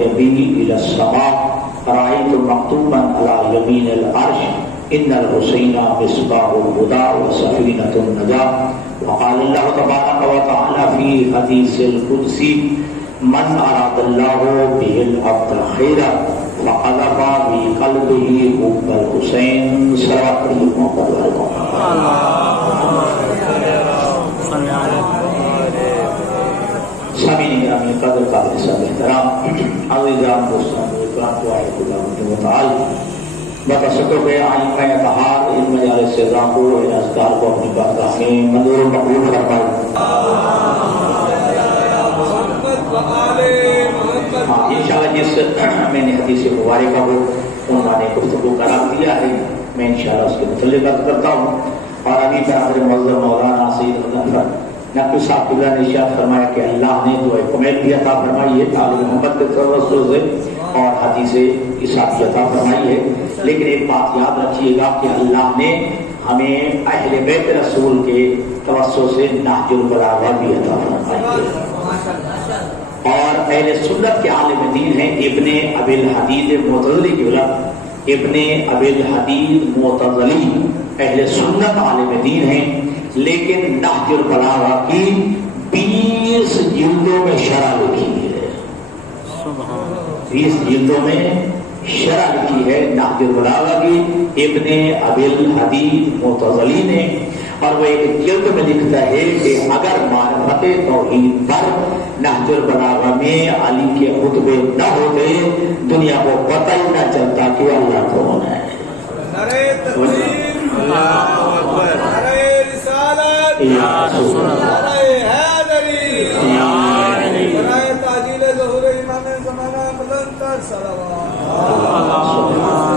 يبي إلى السماء رأيت مكتوبا على يمين العرش إن الحسين مصباح الهدى وسفينة النجاة. وقال الله تبارك وتعالى في حديث القدسي من أراد الله به العبد خيرا فقذف في قلبه حب الحسين صلوات محمد سامعین گرامی قدر قابل صاحب احترام عزیزان دوستان اکرام کو آئے خدا متعال بتشکر کے آئمہ اتحاد ان مجالس رضا کو ان اذکار کو اپنی بارگاہ میں منظور و مقبول فرمائے. انشاءاللہ جس میں نے حدیث مبارکہ کو عنوان گفتگو قرار دیا ہے میں انشاءاللہ اس کے متعلق بات کرتا ہوں. اور ابھی برادر معظم مولانا سید غفر نقوی صاحب قبلہ نے ارشاد فرمایا کہ اللہ نے جو کمیل بھی عطا فرمائی ہے تعلق محمد کے رسول سے اور حدیث عیسیٰ کی عطا فرمائی ہے. لیکن ایک بات یاد رکھیے گا کہ اللہ نے ہمیں اہل بیت رسول کے توسط سے نہج البلاغہ بھی عطا فرمائی ہے. اور اہل سنت کے عالم دین ہیں ابن ابی الحدید معتزلی کی اولاد ابن ابی الحدید معتزلی اہل سنت عالم دین ہیں. لیکن نہج البلاغہ کی 20 جلدوں میں شرح لکھی ہے. 20 جلدوں میں شرح لکھی ہے نہج البلاغہ کی ابن ابی الحدید معتزلی نے. اور وہ ایک جلد میں لکھتا ہے کہ اگر معرفت توحید پر نہج البلاغہ میں علی کے خطبے نہ ہوتے دنیا کو پتہ ہی نہ چلتا کہ اللہ کون ہے. یا رسول اللہ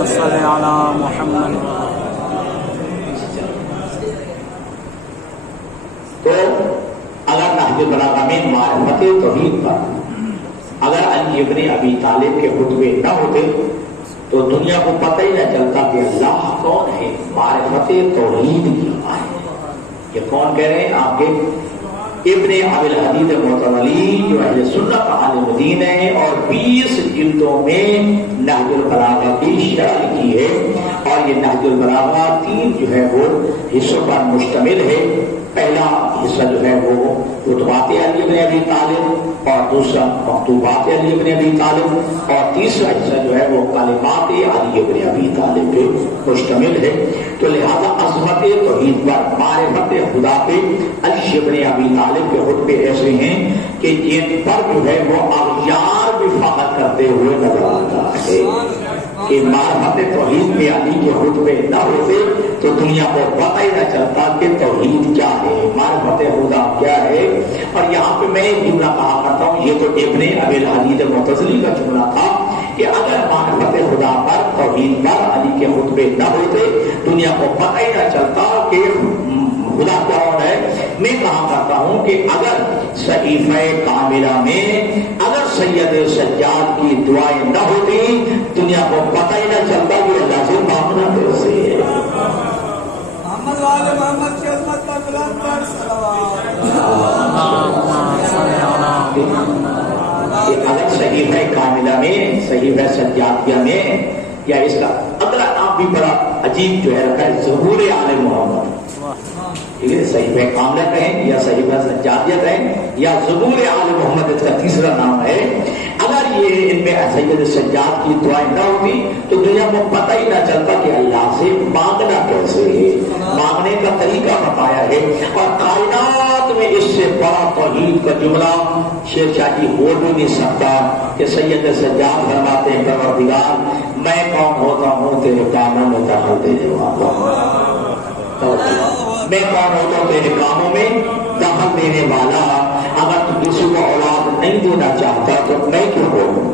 صلی علی محمد. تو اگر نہج البلاغہ میں معرفت توحید پر اگر علی ابن ابی طالب کے خطبے نہ ہوتے تو دنیا کو پتہ ہی نہ چلتا کہ اللہ کون ہے. معرفت توحید کی آئے یہ کون کہہ رہے ہیں آپ کے ابن ابی الحدید معتزلی جو اہل سنت عالم دین ہے اور 20 جلدوں میں نہج البلاغہ کی شرح لکھی ہے. اور یہ نہج البلاغہ 3 جو ہے وہ حصوں پر مشتمل ہے. پہلا حصہ جو ہے وہ خطبات علی ابن ابی طالب اور دوسرا مکتوبات علی ابن ابی طالب اور تیسرا حصہ جو ہے وہ کلمات علی ابن ابی طالب پہ مشتمل ہے. تو لہذا عظمت توحید پر معرفت خدا پہ علی ابن ابی طالب کے خطبے ایسے ہیں کہ جن پر جو ہے وہ اغیار بھی فخر کرتے ہوئے نظر آتا ہے کہ معرفت توحید میں علی کے خطبے نہ ہوتے تو دنیا کو پتہ ہی نہ چلتا کہ توحید کیا ہے معرفت خدا کیا ہے. اور یہاں پہ میں ایک جملہ کہا کرتا ہوں یہ تو ابن ابی الحدید معتزلی کا جملہ تھا کہ اگر معرفت خدا پر توحید پر علی کے خطبے نہ ہوتے دنیا کو پتہ ہی نہ چلتا کہ خدا کون ہے. میں کہا کرتا ہوں کہ اگر صحیفہ کاملہ میں اگر سید سجاد کی دعائیں نہ ہوتی دنیا کو پتہ ہی نہ چلتا کہ اللہ سے مانگنا کیسے ہے. محمد والے محمد کی عظمت پر بلند کر صلوات. اگر صحیفہ کاملہ میں صحیفہ سجادیہ میں یا اس کا اگلا نام بھی بڑا عجیب جو ہے رکھا ہے ظہور آل محمد. ٹھیک ہے صحیفہ کاملہ کہیں یا صحیفہ سجادیہ کہیں یا ظہور آل محمد اس کا تیسرا نام ہے. اگر یہ ان میں سید سجاد کی دعائیں نہ ہوتی تو دنیا کو پتہ ہی نہ چلتا کہ اللہ سے مانگنا کیسے ہے. مانگنے کا طریقہ بتایا ہے اور کائنات میں اس سے بڑا توحید کا جملہ شیر شاہ جی ہو بھی نہیں سکتا کہ سید سجاد فرماتے ہیں پروردگار میں کون ہوتا ہوں تیرے کاموں میں دخل دینے والا. میں کون ہوتا ہوں تیرے کاموں میں دخل دینے والا. اگر تو کسی کو اولاد نہیں دینا چاہتا تو میں کیوں بولوں.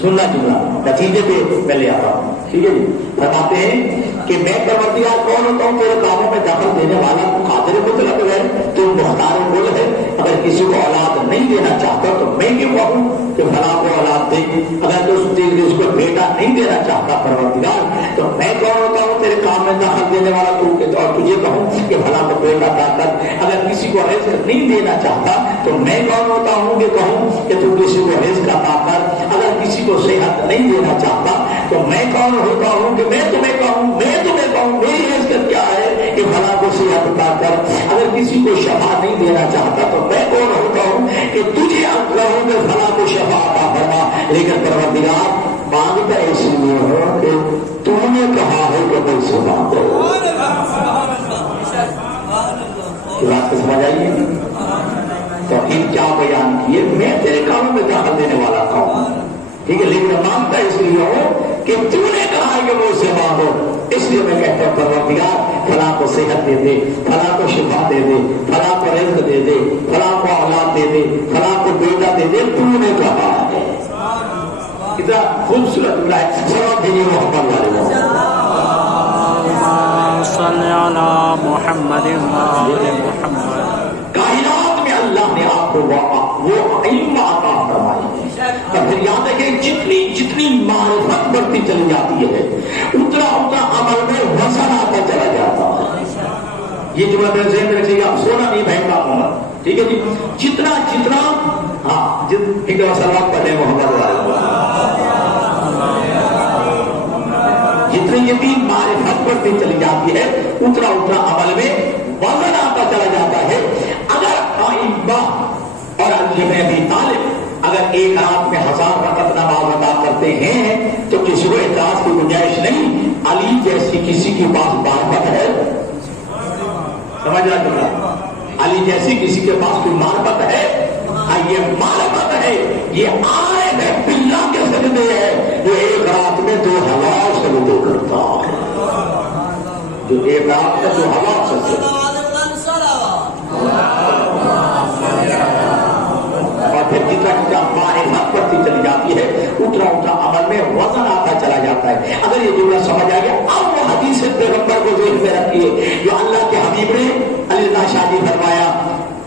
سننا جملہ نتیجے پہ میں لے آتا ہوں. ٹھیک ہے جی فرماتے ہیں کہ میں پروردگار کون ہوتا ہوں تیرے کاموں میں دخل دینے والا. تو قادر مطلق ہے تو مختار کل ہے. اگر کسی کو اولاد نہیں دینا چاہتا تو میں کیوں کہوں کہ فلاں کو اولاد دے. اگر تو اس کو بیٹا نہیں دینا چاہتا پروردگار تو میں کون ہوتا ہوں تیرے کام میں دخل دینے والا اور تجھے کہوں کہ فلاں کو بیٹا عطا کر. اگر کسی کو رزق نہیں دینا چاہتا تو میں کون ہوتا ہوں کہ کہوں کہ تو کسی کو رزق عطا کر. کو شفا نہیں دینا چاہتا تو میں کون ہوتا ہوں کہ تجھے کہوں کہ فلاں کو شفا عطا فرما، لیکن پروردگار مانگتا اس لیے ہو کہ تو نے کہا ہے کہ مجھ سے مانگو۔ بات کو سمجھ آئیے؟ توحید کیا بیان کیے، میں تیرے کاموں میں دخل دینے والا ہوں، ٹھیک ہے، لیکن مانگتا اس لیے ہوں کہ تو نے کہا ہے کہ مجھ سے مانگو، اس لیے میں کہتا ہوں پروردگار فلاں کو صحت دے دے، فلاں کو شفا دے دے، فلاں کو رزق دے دے، فلاں کو اولاد دے دے، فلاں کو بیٹا دے دے، تو نے کہا ہے۔ اتنا خوبصورت جملہ ہے، سلام دیجیے محمد والے صلی علی محمد وآل محمد۔ کائنات میں اللہ نے آپ کو وہ علم عطا فرمائی ہے، اور پھر یاد ہے کہ جتنی معرفت بڑھتی چلی جاتی ہے اتنا عمل میں وزن آتا چلا جاتا ہے۔ یہ جملہ میرے ذہن میں رکھیے گا، سونا نہیں بہنگا عمر، ٹھیک ہے جی، جتنا ہاں سلام پڑھے محمد والے، جتنی معرفت بڑھتی چلی جاتی ہے اتنا عمل میں وزن آتا چلا جاتا ہے۔ اگر ائمہ اور علی بن ابی طالب اگر ایک رات میں 1000 رکعت نماز ادا کرتے ہیں تو کسی کو اعتراض کی گنجائش نہیں۔ علی جیسی کسی کے پاس معرفت ہے، سمجھ رہا ہے؟ علی جیسی کسی کے پاس کوئی معرفت ہے؟ یہ معرفت ہے، یہ عارف ہے، باللہ کے سجدے ہے، جو ایک رات میں 2000 سجدے کرتا ہے، جو ایک رات میں 2000 سجدے، اور پھر جتنا معرفت بڑھتی چلی جاتی ہے اتنا عمل میں وزن آتا چلا جاتا ہے۔ اگر یہ جملہ سمجھ آ گیا، اب وہ حدیث پیغمبر کو ذہن میں رکھیے جو اللہ کے حبیب نے علی اللہ شادی فرمایا،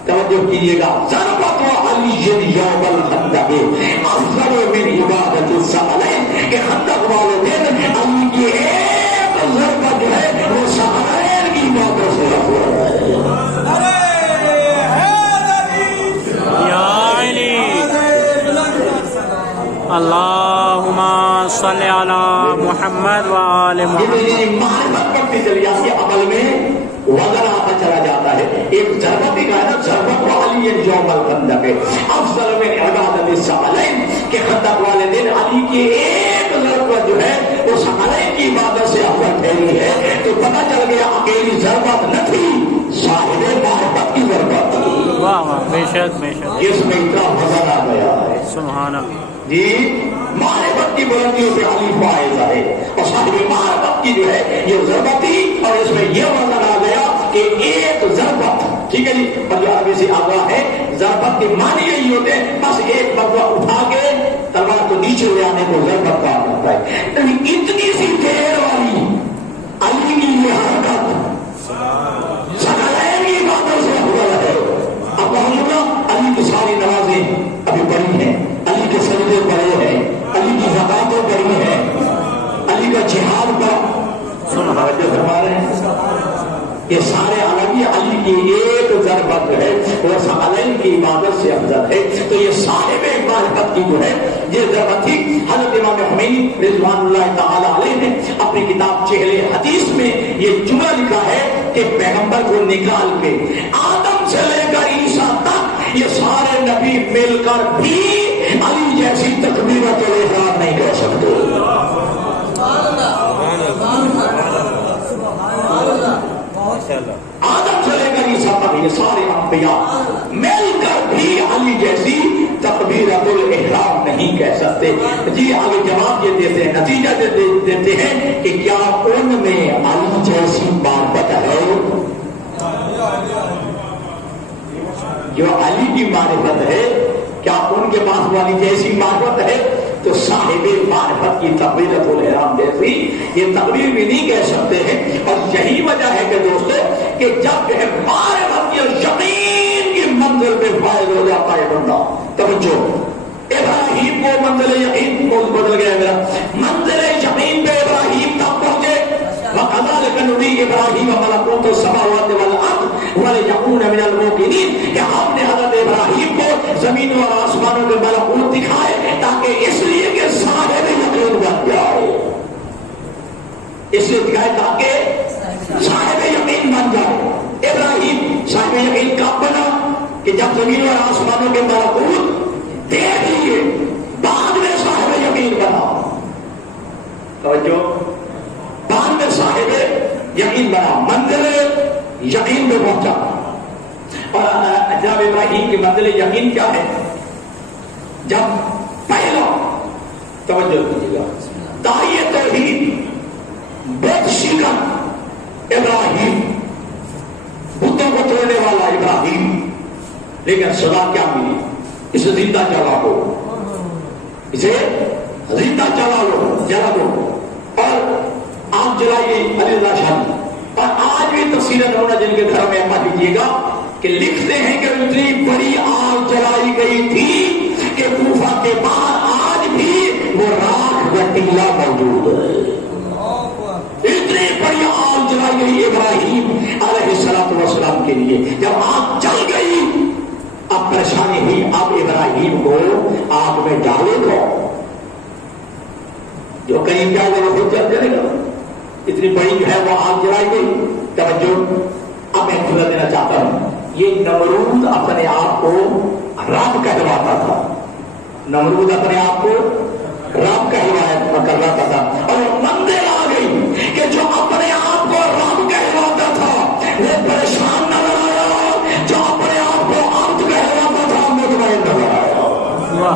توجہ کیجیے گا، ضربت علی یوم الخندق افضل من عبادت الثقلین، کہ خندق والے دن علی کی ایک ضربت جو ہے وہ ثقلین کی عبادت سے افضل ہے۔ اللہم صلی علی محمد وآل محمد۔ معرفت بڑھتی چلی جاتی ہے، عمل میں وزن آتا چلا جاتا ہے۔ ایک ضربت ہی کہا نا، ضربت علی یوم الخندق افضل من عبادت الثقلین، کہ خندق والے دن علی کی ایک ضربت جو ہے وہ ثقلین کی عبادت سے افضل ٹھہری ہے۔ تو پتہ چل گیا اکیلی ضربت نہ تھی، صاحب معرفت کی ضربت تھی۔ واہ واہ، بے شک بے شک، اس میں اتنا وزن آ گیا ہے، سبحان اللہ جی، معرفت کی بلندیوں پہ علی فائز ہے، اور صاحب معرفت کی جو ہے یہ ضربت تھی، اور اس میں یہ وزن آ گیا کہ ایک ضربت، ٹھیک ہے جی، اور جو عربی سے آگاہ ہے، ضربت کے معنی یہی ہوتے ہیں، بس ایک مرتبہ اٹھا کے تلوار کو نیچے لے آنے کو ضربت کہا جاتا ہے۔ اتنی سی دیر والی علی کی یہ حرکت ثقلین کی عبادت سے افضل ہے۔ اب علی کی ساری نمازیں ابھی پڑھی ہیں، علی کے سجدے پڑے ہیں، علی کی زکاتیں پڑھی ہیں، علی کا جہاد فرما رہے ہیں، یہ سارے عالمی علی کی ایک ضربت ہے وہ ثقلین کی عبادت سے افضل ہے۔ تو یہ صاحب معرفت کی جو ہے یہ ضربت تھی۔ حضرت امام خمینی رضوان اللہ تعالی علیہ نے اپنی کتاب چہل حدیث میں یہ جملہ لکھا ہے کہ پیغمبر کو نکال کے آدم سے لے کر عیسیٰ تک یہ سارے نبی مل کر بھی علی جیسی تکبیرۃ الاحرام نہیں کر سکتے۔ آدم سے لے کر عیسیٰ تک یہ سارے انبیاء مل کر بھی علی جیسی تکبیرۃ الاحرام نہیں کہہ سکتے۔ جی آگے جواب یہ دیتے ہیں، نتیجہ دیتے ہیں کہ کیا ان میں علی جیسی معرفت ہے؟ جو علی کی معرفت ہے کیا ان کے پاس والی جیسی معرفت ہے؟ تو صاحب معرفت کی تکبیرۃ الاحرام جیسی یہ تکبیر بھی نہیں کہہ سکتے ہیں۔ اور یہی وجہ ہے کہ دوستو کہ جب جو ہے معرفت یا یقین کی منزل پہ فائز ہو جاتا ہے بندہ، توجہ، ابراہیم کو منزل یقین کو بدل گیا، میرا منزل یقین پہ ابراہیم تک پہنچے، وَكَذَلِكَ نُرِي إِبْرَاهِيمَ مَلَكُوتَ السَّمَاوَاتِ وَالْأَرْضِ وَلِيَكُونَ مِنَ الْمُوقِنِينَ، کہ ہم نے حضرت ابراہیم کو زمین اور آسمانوں کے ملکوت دکھائے تاکہ اس لیے کہ صاحب یقین بن جائے، اس لیے دکھائے تاکہ صاحب یقین بن جائے۔ ابراہیم صاحب صاحب یقین کب بنا کہ جب زمین اور آسمانوں کے ملکوت دیکھ لیے بعد میں صاحب یقین بنا. توجہ, بعد میں صاحب یقین بنا, منزل یقین میں پہنچا. اور جناب ابراہیم کی منزل یقین کیا ہے؟ جب پہلا توجہ کیجیے گا, داعیہ توحید بت شکن ابراہیم, بتوں کو توڑنے والا ابراہیم, لیکن سزا کیا ملی؟ اسے زندہ جلا دو, اسے زندہ جلا دو اور آپ جلائیے علی اللہ شاہ. اور آج بھی تفصیل نمونہ جن کے گھر میں اما دیجیے گا کہ لکھتے ہیں کہ اتنی بڑی آگ جلائی گئی تھی کہ کوفہ کے باہر آج بھی وہ راکھ کا ٹیلا موجود ہے. اتنی بڑی آگ جلائی گئی ابراہیم علیہ السلام کے لیے. جب آگ جل گئی اب پریشانی ہوئی, اب ابراہیم کو آگ میں ڈالے تو جو کہیں جائے گا وہ خود جل جائے گا. اتنی بڑی جو ہے وہ آگ جلائی گئی. توجہ, اب میں خدا دینا چاہتا ہوں, یہ نمرود اپنے آپ کو رب کہلواتا تھا. نمرود اپنے آپ کو رب کہلواتا تھا. اور منزل آ گئی کہ جو اپنے آپ کو رب کہلواتا تھا وہ پریشان نظر آیا, جو اپنے آپ کو عبد کہلواتا تھا مطمئن نظر آیا.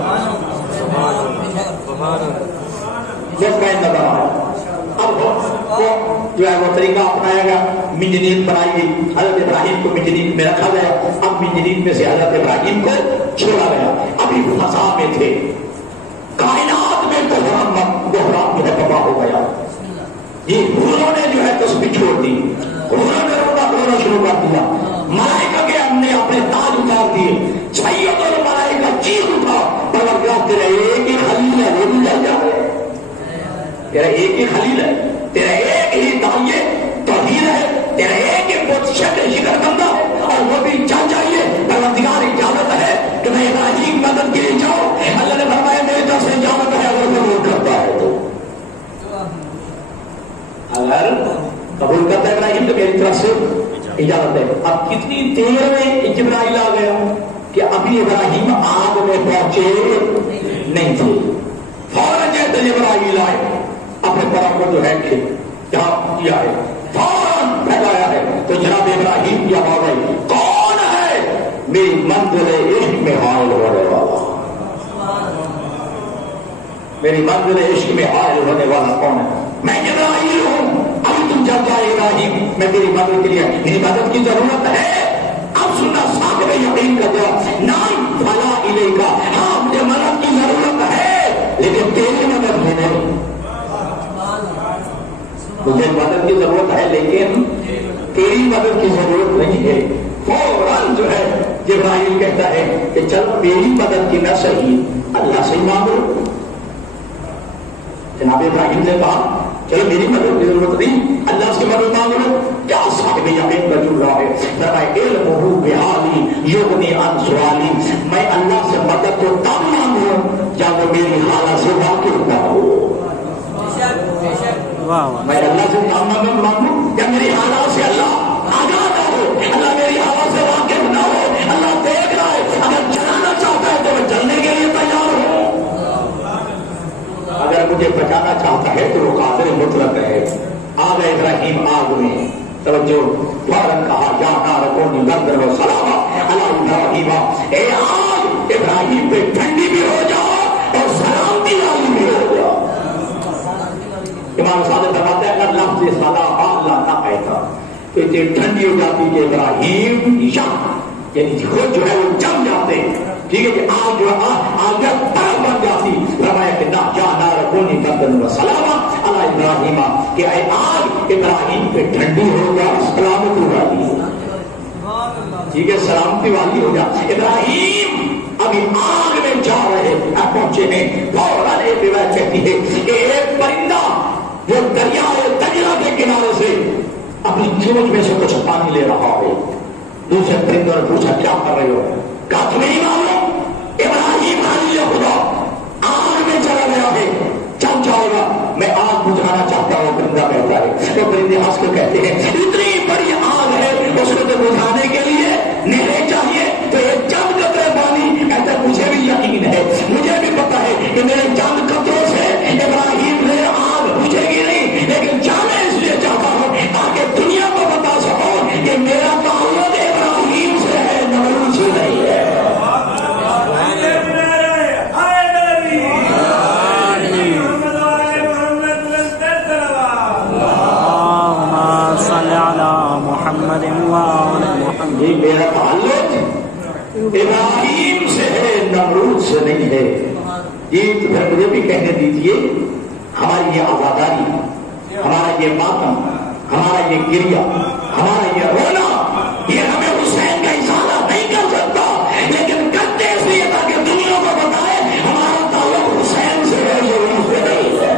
مطمئن نظر آیا. اب وہ جو ہے وہ طریقہ اپنایا گیا, منجنیق بنائی گئی, حضرت ابراہیم کو منجنیق میں رکھا گیا. اب منجنیق میں سے حضرت ابراہیم کو چھوڑا گیا. ابھی فضا میں تھے, کائنات میں بحران جو ہے تباہ ہو گیا. یہ حوروں نے جو ہے تسبیح چھوڑ دی, حوروں نے رونا شروع کر دیا. ملائکہ کے ہم نے اپنے تاج اتار دیے. سید الملائکہ چیخ اٹھا, پروردگار تیرا ایک ہی خلیل ہے, وہ بھی جل جائے. تیرا ایک ہی خلیل ہے, تیرا ایک ہی داعیہ توحید ہے, تیرا ایک ہی بت شکر بندہ, اور وہ بھی جل جائیے. پروردگار اجازت ہے کہ میں ابراہیم مدد کے لیے جاؤں. اللہ نے فرمایا میری طرف سے اجازت ہے, اگر قبول کرتا ہے تو, اگر قبول کرتا ہے ابراہیم تو میری طرف سے اجازت ہے. اب کتنی دیر میں جبرائیل آ گیا کہ ابھی ابراہیم آگ میں پہنچے نہیں تھے. فوراً جیسے جبرائیل آئے اپنے طرف کو جو ہے کہ جہاں کیا ہے فوراً پھیلایا ہے تو جناب ابراہیم کی آواز آئی, کون ہے میری منزل عشق میں حائل ہونے والا؟ میری منزل عشق میں حائل ہونے والا کون ہے؟ میں جبرائیل ہوں. ابھی تم جب جائے ابراہیم, میں تیری مدد کے لیے, میری مدد کی ضرورت ہے. اب سننا صاحب یقین کا جواب, نام فلا الے کا, ہاں مجھے مدد کی ضرورت ہے لیکن تیری مدد میں نہیں. مجھے مدد کی ضرورت ہے لیکن تیری مدد کی ضرورت نہیں ہے. فوراً جو ہے جبرائیل کہتا ہے کہ چل میری مدد کی نہ صحیح اللہ سے مانگو. جناب ابراہیم نے کہا چلو میری مدد کی ضرورت نہیں, اللہ سے مدد مانگو. کیا صاحب یقین کا جملہ ہے, فرمائے علمہ بحالی یغنی عن سوالی, میں اللہ سے مدد کو تب مانگوں جب وہ میری حالت سے واقف نہ ہو. میں اللہ سے مانگوں جب میری حالات سے اللہ آگاہ نہ ہو, اللہ میری حالات سے واقف نہ ہو. اللہ دیکھ رہا ہے, اگر جلانا چاہتا ہے تو میں جلنے کے لیے تیار ہوں, اگر مجھے بچانا چاہتا ہے تو وہ قادر مطلق ہے. آ گئے ابراہیم آگ میں. توجہ, فوراً کہا یا نار کونی بردن و سلاما علی ابراہیم, اے آگ ابراہیم پہ ٹھنڈی بھی ہو جا اور سلامتی والی بھی ہو جا. امام صادق فرماتے ہیں اگر لفظ صلاح اللہ نہ کہتا تو اتنی ٹھنڈی ہو جاتی کہ ابراہیم یعنی خود جو ہے وہ جم جاتے. ٹھیک ہے کہ آگ جو آگ برف بن جاتی. فرمایا کہ نہ یا نار کونی بردن و سلاما علی ابراہیم, کہ اے آگ ابراہیم پہ ٹھنڈی ہو جا, سلامتی والی ہو. ٹھیک ہے, سلامتی والی ہو جا. ابراہیم ابھی آگ میں جا رہے پہنچے ہیں. فوراً ایک روایت کہتی ہے کہ ایک پرندہ وہ دریا کے کنارے سے اپنی چونچ میں سے کچھ پانی لے رہا ہے. دوسرے پرندوں نے پوچھا کیا کر رہے ہو؟ کہا تمہیں نہیں معلوم ابراہیم خلیل خدا آگ میں چلا گیا ہے, چل جائے گا, میں آگ بجھانا چاہتا ہوں. پرندہ کہتا ہے, تو پرندے ہنس کے کہتے ہیں اتنی بڑی آگ ہے اس کو تو بجھانے کے لیے نہریں چاہیے تو ایک چند قطرے پانی، ایسا مجھے بھی یقین ہے، مجھے بھی پتا ہے کہ میرے چند قطروں سے ابراہیم نے آگ بجھے گی نہیں، لیکن جانا اس لیے چاہتا ہوں تاکہ دنیا کو بتا سکوں کہ میرا تعلق ابراہیم سے ہے، نمرود سے نہیں ہے۔ یہ میرا تعلق ابراہیم سے ہے، نمرود سے نہیں ہے۔ یہ تو پھر مجھے بھی کہنے دیجیے، ہماری یہ آزاداری، ہمارا یہ ماتم، ہمارا یہ گریا، ہمارا یہ رونا، یہ ہمیں حسین کا اشارہ نہیں کر سکتا، لیکن کرتے اس لیے تاکہ دنیا کو بتائے ہمارا تعلق حسین سے ہے، ضرور سے نہیں ہے۔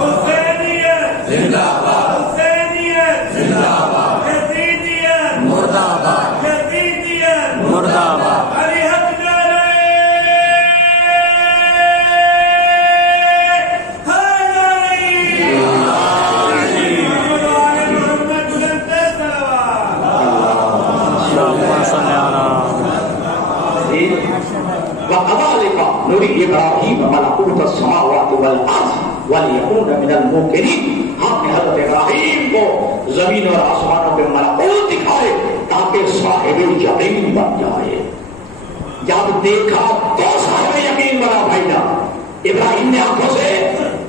حسینیت زندہ باد، حسینیت زندہ باد، یزیدیت مردہ باد، یزیدیت مردہ باد۔ نوری ابراہیم ملکوت السماوات والارض ولیکون من الموقنین، ہم نے حضرت ابراہیم کو زمین اور آسمانوں پہ ملکوت دکھائے تاکہ صاحب یقین بن جائے۔ جب دیکھا تو صاحب یقین بنا بھائی جان، ابراہیم نے آنکھوں سے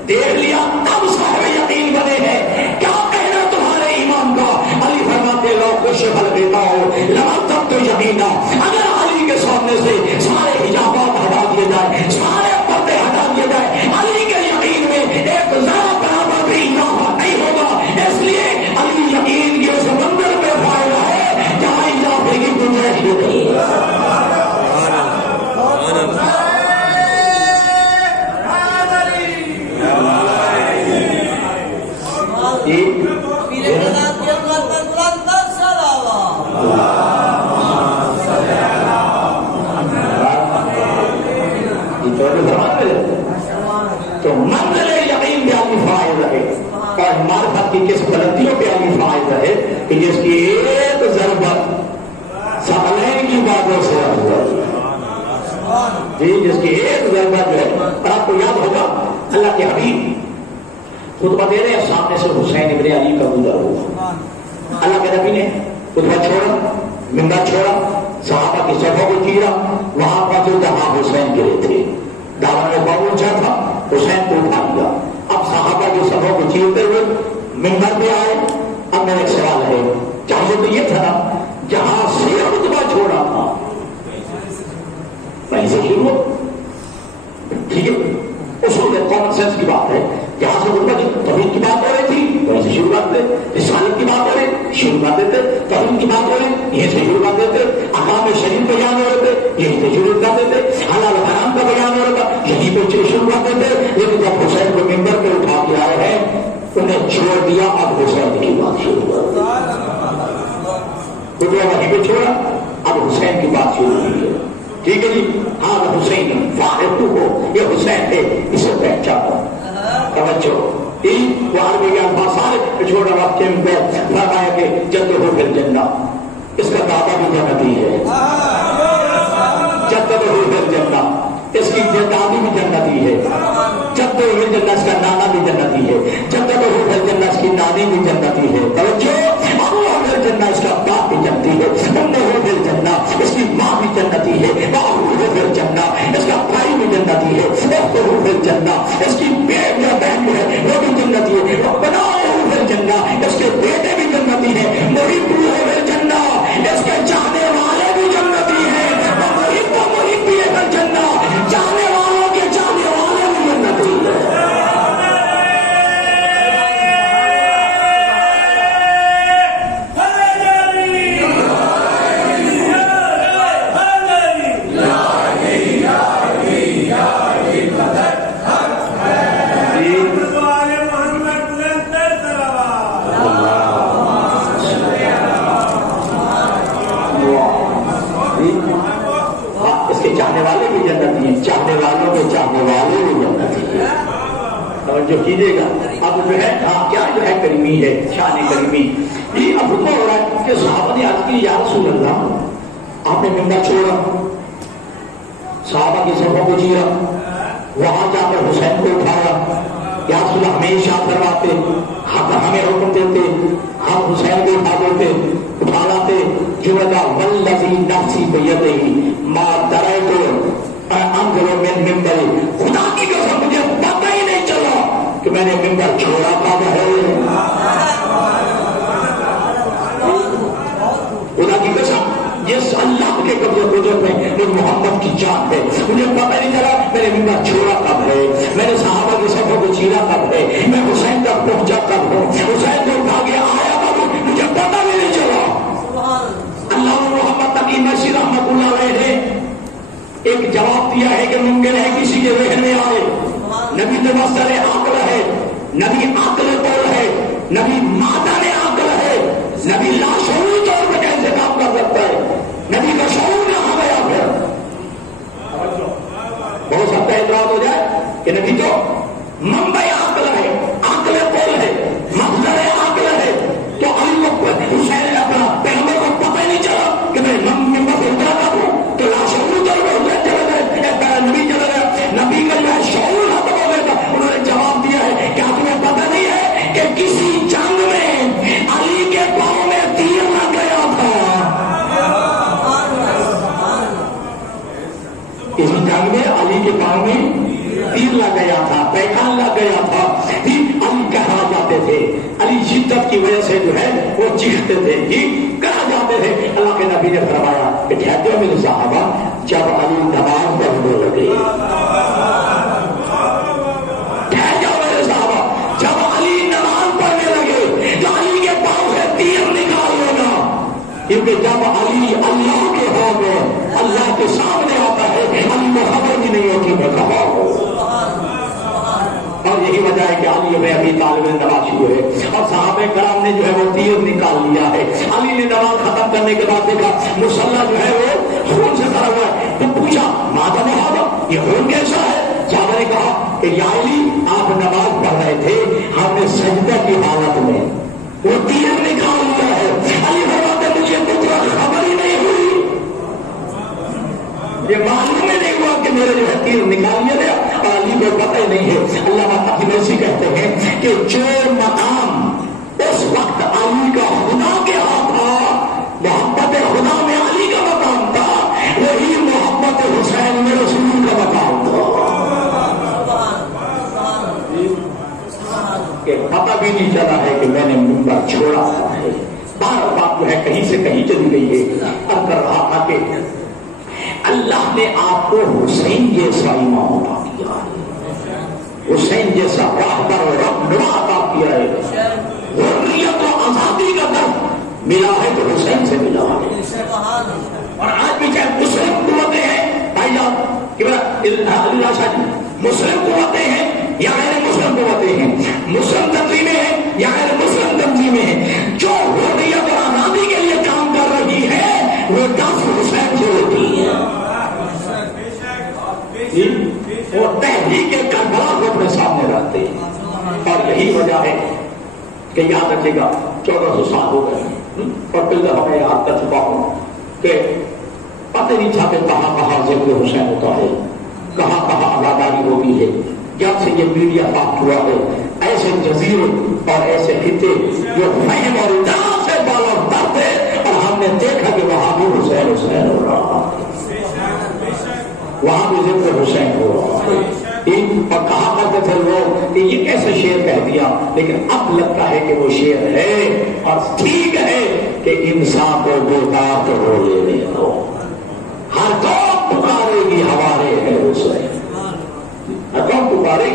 دیکھ لیا تب صاحب یقین بنے ہیں۔ کیا کہنا تمہارے ایمان کا؟ علی فرماتے لو خوش بل دیتا ہو لمن تب تو یقینا، اگر علی کے سامنے سے سارے حجابات ہٹا دیے جائے، سارے پردے ہٹا دیے جائے، علی کے یقین میں ایک ذرا برابر بھی اضافہ نہیں ہوگا۔ اس لیے علی یقین کے اس منظر میں فائدہ ہے جہاں اضافے کی گنجائش نہیں ہے۔ تو منزل یقین پہ علی فائز رہے اور معرفت کی کس بلندیوں پہ علی فائز رہے کہ جس کی ایک ضربت ثقلین کی باتوں سے جی، جس کی ایک ضربت جو ہے۔ اور آپ کو یاد ہوگا اللہ کے حبیب خطبہ دے رہے ہیں، سامنے سے حسین ابن علی کا گزر ہوا، اللہ کے نبی نے خطبہ چھوڑا، منبر چھوڑا، صحابہ کی صفوں کو چیرا، وہاں پر جو جہاں حسین گرے تھے، دامن میں بہت اونچا تھا، حسین کو اٹھا دیا۔ اب صحابہ کی صفوں کو چیرتے ہوئے منبر پہ آئے۔ اب میرا ایک سوال ہے، چاہیے تو یہ تھا نا جہاں سے خطبہ چھوڑا تھا وہیں سے شروع، ٹھیک ہے، اصول ہے، کامن سینس کی بات ہے، جہاں سے خطبہ توحید کی بات ہو رہی تھی وہیں سے شروع کرتے، رسالت کی بات ہو رہی شروع کر دیتے، توحید کی بات ہو رہی یہیں سے شروع کر دیتے، احکام شریعت بیان ہو رہے تھے یہیں سے شروع کر دیتے، حلال حرام کا بیان ہو رہا تھا یہیں پہ شروع کر دیتے۔ لیکن جب حسین کو منبر پہ اٹھا کے آئے ہیں انہیں چھوڑ دیا، اب حسین کی بات شروع کر دی، خطبہ وہیں پہ چھوڑا، اب حسین کی بات شروع کی ہے، ٹھیک ہے جی۔ ہاں حسین فارغ ہو، یہ حسین ہے، اسے پہچا ہو توجہ۔ وہ عربی کے الفاظ سارے چھوڑا وقت کے فرمایا کہ جد ہو پھر جنہ، اس کا دادا بھی جنتی ہے، جد ہو پھر جنہ، اس کی دادی بھی جنتی ہے، جد ہو پھر جنہ، اس کا نانا بھی جنتی ہے، جد ہو پھر جنہ، اس کی نانی بھی جنتی ہے، توجہ۔ ابو ہو پھر جنہ، اس کا باپ بھی جنتی ہے، امو ہو پھر جنہ، اس کی ماں بھی جنتی ہے، باپ ہو پھر جنہ، اس کا بھائی بھی جنتی ہے، اخت ہو پھر جنہ، اس کی بیٹی یا بہن جو ہے وہ بھی جنتی ہے، ربنا ہو پھر جنہ، اس کے بیٹے بھی جنتی ہے، محب ہو پھر جنہ، اس کے چاہنے والے بھی جنتی ہیں، محب تو محب بھی ہے پھر جنہ، چاہنے والوں کے چاہنے والے بھی جنتی ہیں۔ چاہنے والے بھی جنتی ہیں، چاہنے والوں کے چاہنے والے بھی جنتی ہیں، توجہ کیجیے گا۔ اب جو ہے ہاں کیا جو ہے کریمی ہے، شان کریمی۔ یہ اب حکم ہو رہا ہے کہ صحابہ نے عرض کی یا رسول اللہ آپ نے منبر چھوڑا، صحابہ کی صفوں کو چیرا، وہاں جا کر حسین کو اٹھایا، یا رسول اللہ ہمیشہ فرماتے ہمیں حکم دیتے ہم حسین کو اٹھا دیتے، اٹھا لاتے، جو لگا والذی نفسی بیدہ ما درائت انظر من منبر، خدا کی قسم مجھے پتہ ہی نہیں چلا کہ میں نے منبر چھوڑا کب ہے، خدا کی قسم جس اللہ کے قبضے قدرت میں جو محمد کی جان ہے، مجھے پتہ نہیں چلا میں نے منبر چھوڑا کب ہے، میں نے صحابہ کی صفوں کو چیرا کب ہے، میں حسین تک پہنچا کب ہوں، حسین کو اٹھا کے آیا کب ہوں، مجھے پتہ بھی نہیں چلا۔ اللہ محمد تقی مسیح رحمت اللہ علیہ نے ایک جواب دیا ہے کہ ممکن ہے کسی کے ذہن میں آئے نبی تو مسئلہ عقل ہے، نبی عقل طور ہے، نبی مادہ عقل ہے، نبی لاشعوری طور پہ کیسے کام کر سکتا ہے، نبی کا شعور نہ آ گیا پھر ہو سکتا ہے اعتراض ہو جائے کہ نبی تو منبع عقل ہے، عقل طور ہے، مصدر عقل ہے، تو حسین اپنا پیغمبر کو پتہ ہی نہیں چلا کہ میں منبع سے اترا کر ہوں، تو لاشعوری طور پہ حسین چلا گئے، نبی چلا گیا، نبی کا جو ہے شعور ختم ہو گیا تھا، انہوں نے جواب دیا ہے کیا تمہیں پتہ نہیں ہے کہ کسی جنگ میں علی کے پاؤں میں تیر لگ گیا تھا، کسی جنگ میں علی کے پاؤں میں تیر لگ گیا تھا، پیکان لگ گیا تھا، علی کہا جاتے تھے، علی شدت کی وجہ سے جو ہے وہ چیختے تھے، کہا جاتے تھے۔ اللہ کے نبی نے فرمایا کہ ٹھہرتے ہو میرے صحابہ، جب علی نماز پڑھنے لگے، ٹھہر جاؤ میرے صحابہ، جب علی نماز پڑھنے لگے تو علی کے پاؤں سے تیر نکال لینا، کیونکہ جب علی اللہ کے ہو گئے، اللہ کے سامنے آتا ہے، علی کو خبر بھی نہیں ہوتی میں کہا ہوں، اور یہی وجہ ہے کہ علی میں ابھی طالب نماز شروع ہے، اور صحابہ کرام نے جو ہے وہ تیر نکال لیا ہے۔ علی نے نماز ختم کرنے کے بعد دیکھا مصلی جو ہے وہ خون سے بھرا ہوا ہے، تو پوچھا ماذا محمد، یہ خون کیسا ہے؟ صحابہ نے کہا کہ یا علی آپ نماز پڑھ رہے تھے، ہم نے سجدہ کی حالت میں وہ تیر نکال لیا ہے۔ علی فرماتے مجھے کچھ خبر ہی نہیں ہوئی، یہ معلوم ہی نہیں ہوا کہ میرے جو ہے تیر نکال لیا گیا، اور علی کو پتہ ہی نہیں ہے۔ اللہ تعالیٰ کہتے ہیں کہ جو مقام اس وقت علی کا خدا کے ہاتھ تھا، محبت خدا میں علی کا مقام تھا، وہی محبت حسین میں رسول کا مقام تھا، کہ پتہ بھی نہیں چلا ہے کہ میں نے منبر چھوڑا ہے۔ بار بات جو ہے کہیں سے کہیں چلی گئی ہے، اب کر رہا تھا کہ اللہ نے آپ کو حسین جیسا امام عطا کیا ہے، حسین جیسا راہبر اور رہنما عطا کیا ہے، حریت و آزادی کا درد ملا ہے تو حسین سے ملا ہے۔ اور آج بھی چاہے مسلم قوتیں ہیں بھائی جان، مسلم قوتیں ہیں یا غیر مسلم قوتیں ہیں، مسلم تنظیمیں ہیں یا غیر مسلم تنظیمیں ہیں، جو حریت اور آزادی کے لیے کام کر رہی ہے وہ دس حسین سے ہوتی ہے، وہ تحریک کربلا کو اپنے سامنے رکھتے ہیں۔ اور یہی وجہ ہے کہ یاد رکھے گا 1400 سال ہو گئے، اور پھر ہمیں یاد کر چکا ہوں کہ پتہ نہیں تھا کہ کہاں کہاں ذکر حسین ہوتا ہے، کہاں کہاں آباداری ہوتی ہے۔ جب سے یہ میڈیا پاک ہوا ہے، ایسے جزیرے اور ایسے خطے جو فہم اور اطلاع سے بالا تر تھے، اور ہم نے دیکھا کہ وہاں بھی حسین حسین ہو رہا ہے، وہاں بھی ذکر حسین ہو رہا ہے، اور کہا کرتے تھے لوگ کہ یہ کیسے شعر کہہ دیا، لیکن اب لگتا ہے کہ وہ شعر ہے، اور ٹھیک ہے کہ انسان کو بیدار تو ہو لینے دو، ہر قوم پکارے گی ہمارے ہے حسین، ہر قوم پکارے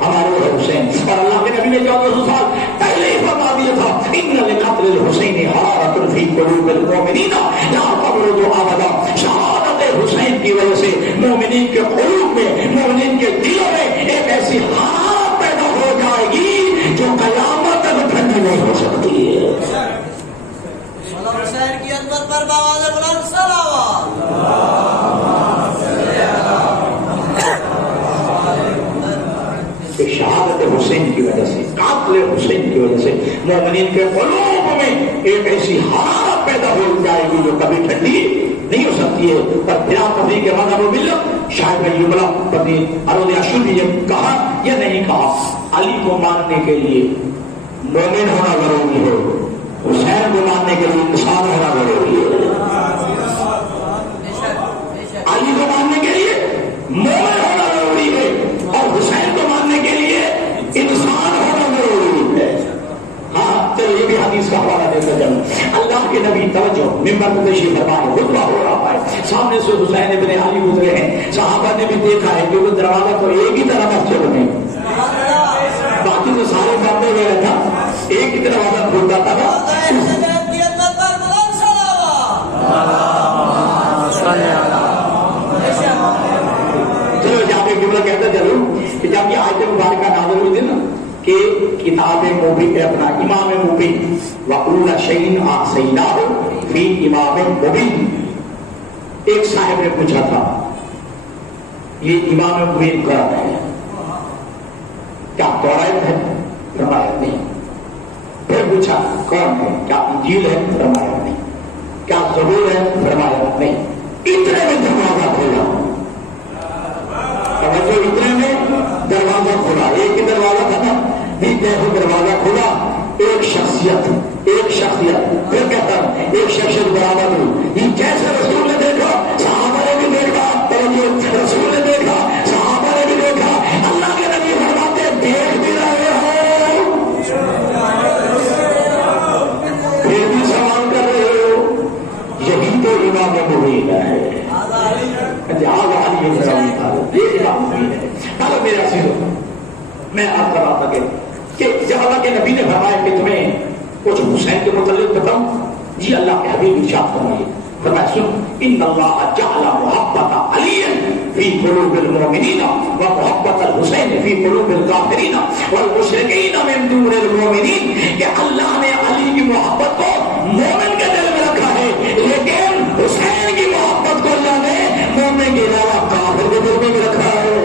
ہمارے ہے حسین۔ اور اللہ کے نبی نے 1400 سال پہلے ہی فرما دیا تھا ان لقتل الحسین حرارۃ فی قلوب المؤمنین لا تبرد ابدا، شہادت حسین کی وجہ سے مومنین کے قلوب میں، مومنین کے دلوں میں ایک ایسی حالت پیدا ہو جائے گی جو قیامت تک ٹھنڈی نہیں ہو سکتی ہے۔ حسین کی عظمت پر بآواز بلند صلوات۔ شہادت حسین کی وجہ سے، قاتل حسین کی وجہ سے مومنین کے قلوب میں ایک ایسی حالت پیدا ہو جائے گی جو کبھی ٹھنڈی نہیں ہو سکتی ہے. پر بلا پتی کے مانا وہ مل شاید میں یملا پتی ارود اشو نے یہ کہا یا نہیں کہا علی کو ماننے کے لیے مومن ہونا ضروری ہے, حسین کو ماننے کے لیے انسان ہونا ضروری ہے. علی کو ماننے کے لیے مومن ہونا ضروری ہے اور حسین کو ماننے کے لیے انسان ہونا ضروری ہے. ہاں چلو یہ بھی حدیث کا حوالہ دیتا چلو. اللہ کے نبی توجہ ممبر کو تشریف فرمائے, خطبہ ہو رہا ہے, سامنے سے حسین ابن علی گزرے ہیں. صحابہ نے بھی دیکھا ہے کہ وہ دروازہ تو ایک ہی طرح مسجد میں, باقی تو سارے بندے گئے تھا, ایک ہی دروازہ کھلتا تھا. چلو جہاں پہ جملہ کہتا چلو کہ جب یہ آیت مبارکہ نازل ہوئی تھی نا کہ کتاب مبین اپنا امام مبین وقول شیء احصیناہ فی امام مبین, ایک صاحب نے پوچھا تھا یہ امام مبین کون ہے, کیا توریت ہے؟ فرمایا نہیں. پھر پوچھا کون ہے, کیا انجیل ہے؟ فرمایا نہیں. کیا زبور ہے؟ فرمایا نہیں. اتنے میں دروازہ کھولا, اتنے میں دروازہ کھولا, ایک ہی دروازہ تھا نا, دیکھو دروازہ کھولا, ایک شخصیت پھر کہتا ایک شخصیت برابر ہوئی. یہ کیسے رسول نے دیکھا, صحابہ نے بھی دیکھا, رسول نے دیکھا, صحابہ نے بھی دیکھا. اللہ کے نبی فرماتے دیکھ بھی رہے ہو پھر بھی سوال کر رہے ہو, یہی تو امام مبین ہے. میرا سیدھو میں آپ کا بات لگے کہ جب اللہ کے نبی نے فرمایا کہ تمہیں کچھ حسین کے متعلق بتاؤں, جی اللہ کے حبیب ارشاد فرمائیے, فرمایا سن ان اللہ جعل محبت علی فی قلوب المؤمنین ومحبت الحسین فی قلوب الکافرین والمشرکین من دون المؤمنین, کہ اللہ نے علی کی محبت کو مومن کے دل میں رکھا ہے, لیکن حسین کی محبت کو اللہ نے مومن کے علاوہ کافر کے دل میں بھی رکھا ہے,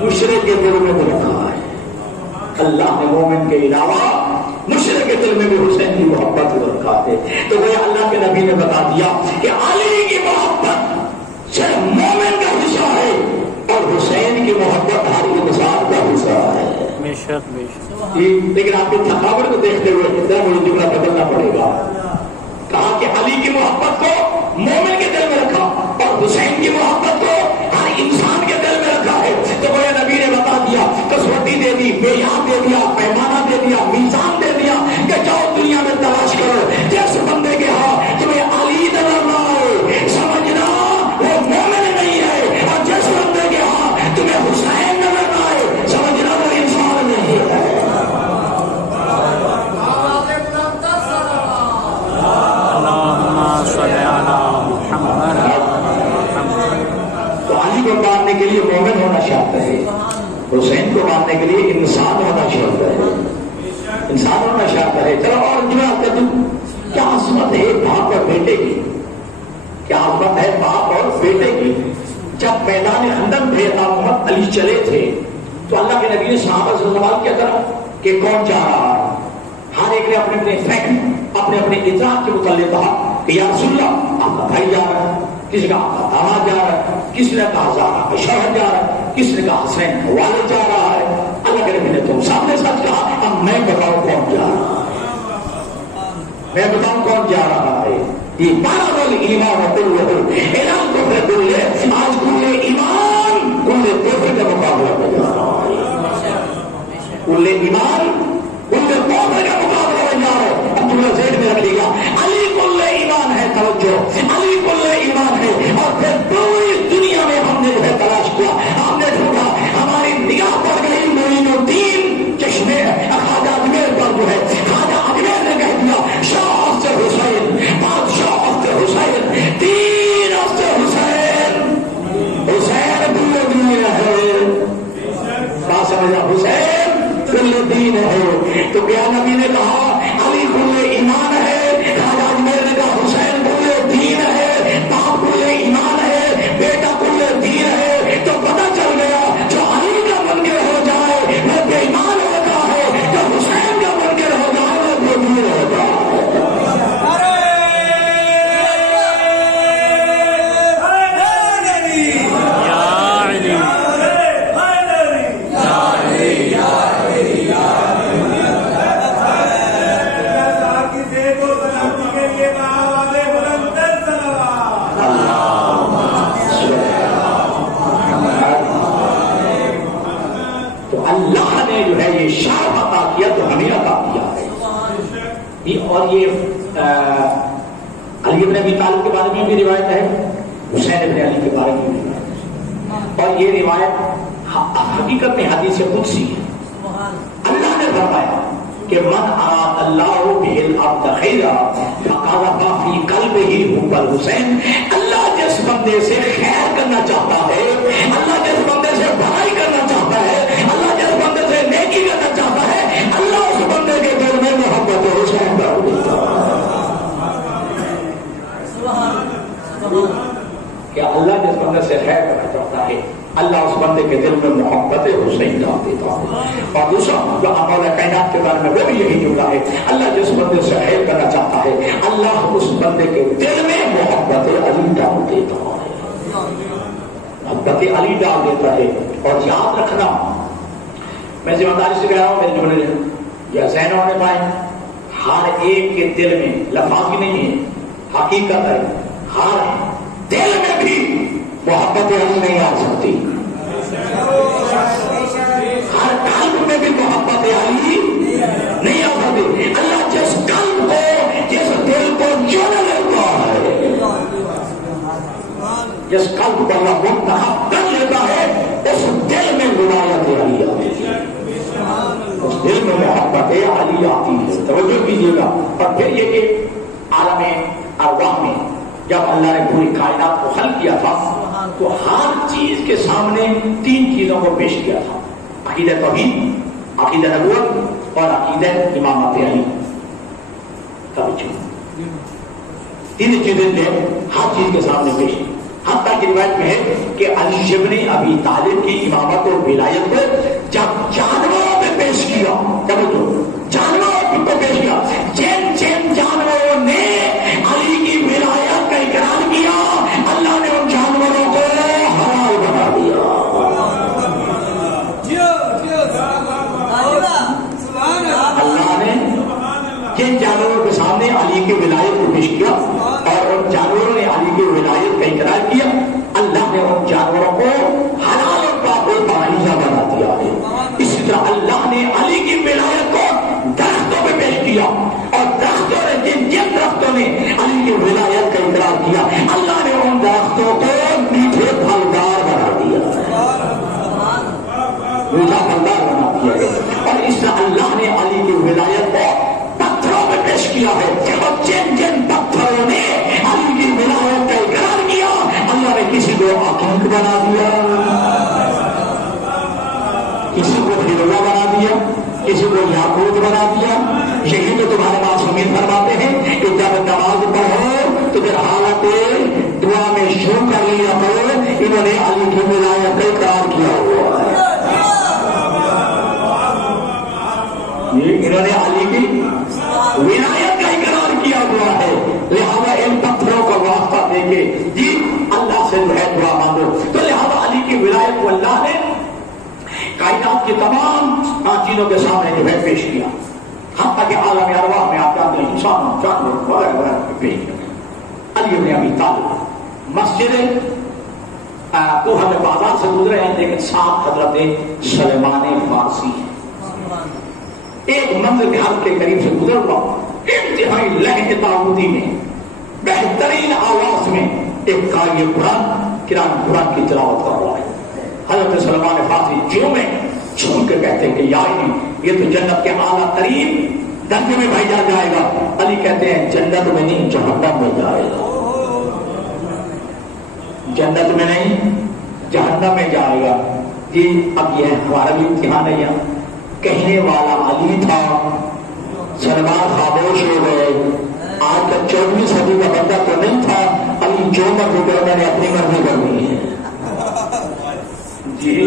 مشرک کے دل میں بھی رکھا ہے. اللہ نے مومن کے علاوہ مشرک کے دل میں بھی حسین کی محبت کو رکھا ہے. تو وہ اللہ کے نبی نے بتا دیا کہ علی کی محبت صرف مومن کا حصہ ہے اور حسین کی محبت ہر انسان کا حصہ ہے. لیکن آپ کی تھکاوٹ کو دیکھتے ہوئے کتنا مجھے جملہ بدلنا پڑے گا. کہا کہ علی کی محبت کو مومن کے دل میں رکھا اور حسین کی محبت کو ہر انسان کے دل میں رکھا ہے. تو وہ نبی نے بتا دیا, کسوٹی دے دی, معیار دے دیا, پیمانہ دے دیا, میزان دے دیا کہ جاؤ دنیا میں تلاش کرو, جس بندے کے ہاں تمہیں علی نظر نہ آئے سمجھنا وہ مومن نہیں ہے, اور جس بندے کے ہاں تمہیں حسین نظر نہ آئے سمجھنا وہ انسان نہیں ہے. تو علی کو ماننے کے لیے مومن ہونا شرط ہے, حسین کو ماننے کے لیے انسان ہونا شرط ہے, انسان ہونا شرط ہے. چلو اور جو آپ کا کیا عظمت ہے باپ اور بیٹے کی, کیا عظمت ہے باپ اور بیٹے کی. جب میدان خندق میں محمد علی چلے تھے تو اللہ کے نبی نے صحابہ سے سوال کیا کرا کہ کون جا رہا ہے. ہر ایک نے اپنے اپنے فیکٹ اپنے اپنے ادراک کے متعلق کہا کہ یا رسول اللہ آپ کا بھائی جا رہا ہے, کسی کا آپ کا داماد جا رہا ہے, کسی نے کہا زہرا کا شوہر جا رہا ہے, کسی نے کہا حسین کا والد جا رہا ہے. اللہ کے نبی نے تم سامنے سچ کہا, اب میں بتاؤں کون جا رہا ہے, میں بتاؤں کون جا رہا ہے. یہ بارہ ایمان اعلان کو پھر بولے آج کل ایمان کل کفر کا مقابلہ میں جا رہا ہے, کل ایمان کل کفر کا مقابلہ میں جا رہا ہے. اب تمہیں ذہن میں رکھیے گا علی کل ایمان ہے, توجہ علی کل ایمان ہے. اور پھر پوری دنیا میں ہم نے جو ہے تلاش کیا, ہم نے ڈھونڈا, ہماری نگاہ پڑ گئی معین الدین چشمے خواجہ اجمیر پر جو ہے, خواجہ اجمیر نے کہہ دیا شاہ سے حسین, بادشاہ سے حسین, دین سے حسین, حسین پورے دین ہے. بات سمجھا, حسین کل دین ہے. تو کیا نبی نے کہا علی کل ایمان ہے, خواجہ اجمیر نے کہا حسین کل دین ہے, باپ کل ایمان ہے, بیٹا کل دین ہے. تو پتہ چل گیا جو علی کا منکر ہو جائے وہ بے ایمان ہوتا ہے, جو حسین کا منکر ہو جائے وہ بے دین ہوتا ہے. تو اللہ نے جو ہے یہ شرف عطا کیا تو ہمیں عطا کیا ہے. اور یہ علی ابن ابی طالب کے بارے میں بھی روایت ہے, حسین ابن علی کے بارے میں بھی روایت ہے, اور یہ روایت حقیقت میں حدیث قدسی ہے. اللہ نے فرمایا کہ من اراد اللہ بہ العبد خیرا فقذف فی قلبہ حب الحسین. اللہ جس بندے سے خیر کرنا چاہتا ہے, اللہ جس بندے سے بھلائی کرنا چاہتا ہے, اللہ جس بندے سے نیکی کرنا چاہتا ہے, اللہ اس بندے کے دل میں محبت حسین ڈال دیتا ہے. کہ اللہ جس بندے سے خیر کرنا چاہتا ہے, اللہ اس بندے کے دل میں محبت حسین ڈال دیتا ہے. اور دوسرا جو مولا کائنات کے بارے میں وہ بھی یہی جملہ ہے, اللہ جس بندے سے خیر کرنا چاہتا ہے, اللہ اس بندے کے دل میں محبت علی ڈال دیتا ہے, محبت علی ڈال دیتا ہے. اور یاد رکھنا, میں ذمہ داری سے کہہ رہا ہوں, میرے جملے یا ذہن ہونے پائے, ہر ایک کے دل میں, لفظ بھی نہیں ہے, حقیقت ہے, ہر دل میں بھی محبت علی نہیں آ سکتی, ہر قلب میں بھی محبت علی نہیں آ سکتی. اللہ جس قلب کو, جس دل کو چن لیتا ہے, جس قلب کو اللہ منتخب کر لیتا ہے, اس دل میں ولایت علی آتی ہے, اس دل میں محبت علی آتی ہے. توجہ کیجیے گا. اور پھر یہ کہ عالم ارواح میں جب اللہ نے پوری کائنات کو خلق کیا تھا تو ہر چیز کے سامنے تین چیزوں کو پیش کیا تھا, عقیدہ توحید, عقیدہ نبوت اور عقیدہ امامت علی. تین چیزیں نے ہر چیز کے سامنے پیش کی. حتیٰ کی روایت میں ہے کہ علی ابن ابی طالب کی امامت اور ولایت کو جب جانوروں میں پیش کیا, جب جانوروں کو پیش کیا, جن جن جانوروں نے علی کی ولایت کا اقرار کیا, اللہ نے ان جانوروں کو حلال بنا دیا. اللہ نے جن جانوروں کے سامنے علی کی ولایت کو پیش کیا اور ان جانوروں نے علی کی ولایت کا اقرار کیا, اللہ نے ان جانوروں کو حلال اور پاک پاکیزہ بنا دیا ہے. اسی طرح اللہ نے علی کی ولایت کو درختوں میں پیش کیا اور درختوں نے, جن جن درختوں نے علی کی ولایت کا اقرار کیا, اللہ نے ان درختوں کو میٹھے پھلدار بنا دیا, میٹھا پھلدار بنا دیا ہے. اور اس طرح اللہ نے علی کی ولایت کو پتھروں میں پیش کیا ہے, اور جن جن پتھروں نے علی کی ولایت کا اقرار کیا, اللہ نے کسی کو عقیق بنا دیا, کسی کو ہیرا بنا دیا, کسی کو یاقوت بنا دیا. یہی تو تمہارے معصومین فرماتے ہیں کہ جب نماز پڑھو تو پھر حالت دعا میں شروع کر لیا کرو, انہوں نے علی کی ولایت کا اقرار کیا ہوا ہے, انہوں نے علی کی ولایت کا اقرار کیا ہوا ہے. لہذا ان پتھروں کا واسطہ دے کے جی اللہ سے جو ہے دعا مانگو. تو لہذا علی کی ولایت کو اللہ نے کائنات کی تمام چیزوں کے سامنے جو ہے پیش کیا, حتیٰ کہ عالم ارواح میں آپ جانتے ہیں انسان جانور وغیرہ وغیرہ پیش کیا. علی ابن ابی طالب مسجد کوہ میں بازار سے گزرے ہیں, لیکن ساتھ حضرت سلیمان فارسی ہیں. ایک منزل کے حد کے قریب سے گزر ہوا, انتہائی لہجے تعبدی میں بہترین آواز میں ایک قاری قرآن کی تلاوت کر رہا ہے. حضرت سلیمان فارسی جھوم کے کہتے ہیں کہ یا یہ تو جنت کے اعلیٰ ترین درجے میں بھیجا جائے گا. علی کہتے ہیں جنت میں نہیں, جہنم میں جائے گا, جنت میں نہیں, جہنم میں جائے گا. جی اب یہ ہمارا بھی امتحان ہے, یہاں کہنے والا علی تھا, سلمان خاموش ہو گئے. آج تک 14ویں صدی کا بندہ تو نہیں تھا, علی جو مرضی کر میں نے اپنی مرضی کرنی ہے. جی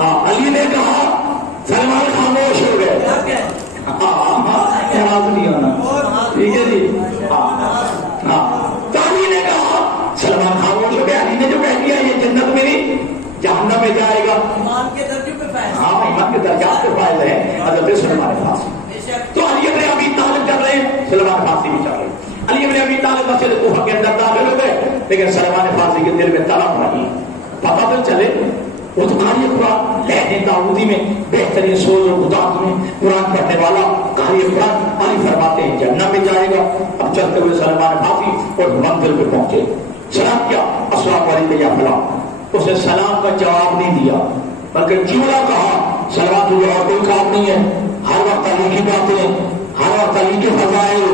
علی نے کہا, سلمان خاموش ہو گئے. نہیں ہونا, ٹھیک ہے جی. تو علی نے کہا, سلمان خاموش ہو گیا. علی نے جو کہہ دیا یہ جنت میں نہیں, جہنم میں جائے گا. ایمان کے درجات کے فائز ہے حضرت سلیمان فارسی. تو علی ابن ابی طالب چل رہے ہیں, سلیمان فارسی بھی چل رہے ہیں. علی ابن ابی طالب مسجد کوفہ کے اندر داخل ہو گئے, لیکن سلیمان فارسی کے دل میں طلب رہی. پتہ تو چلے وہ تو قاری قرآن لہنے داؤدی میں بہترین سوز و خدات میں قرآن پڑھنے والا قاری قرآن علی فرماتے ہیں جنت میں جائے گا. اب چلتے ہوئے سلمان فارسی اور منزل پہ پہنچے. سلام کیا السلام علیکم یا فلاں. اس نے سلام کا جواب نہیں دیا بلکہ جملہ کہا سلمان تجھے اور کوئی کام نہیں ہے. ہر وقت علی کی باتیں, ہر وقت علی کے فضائل,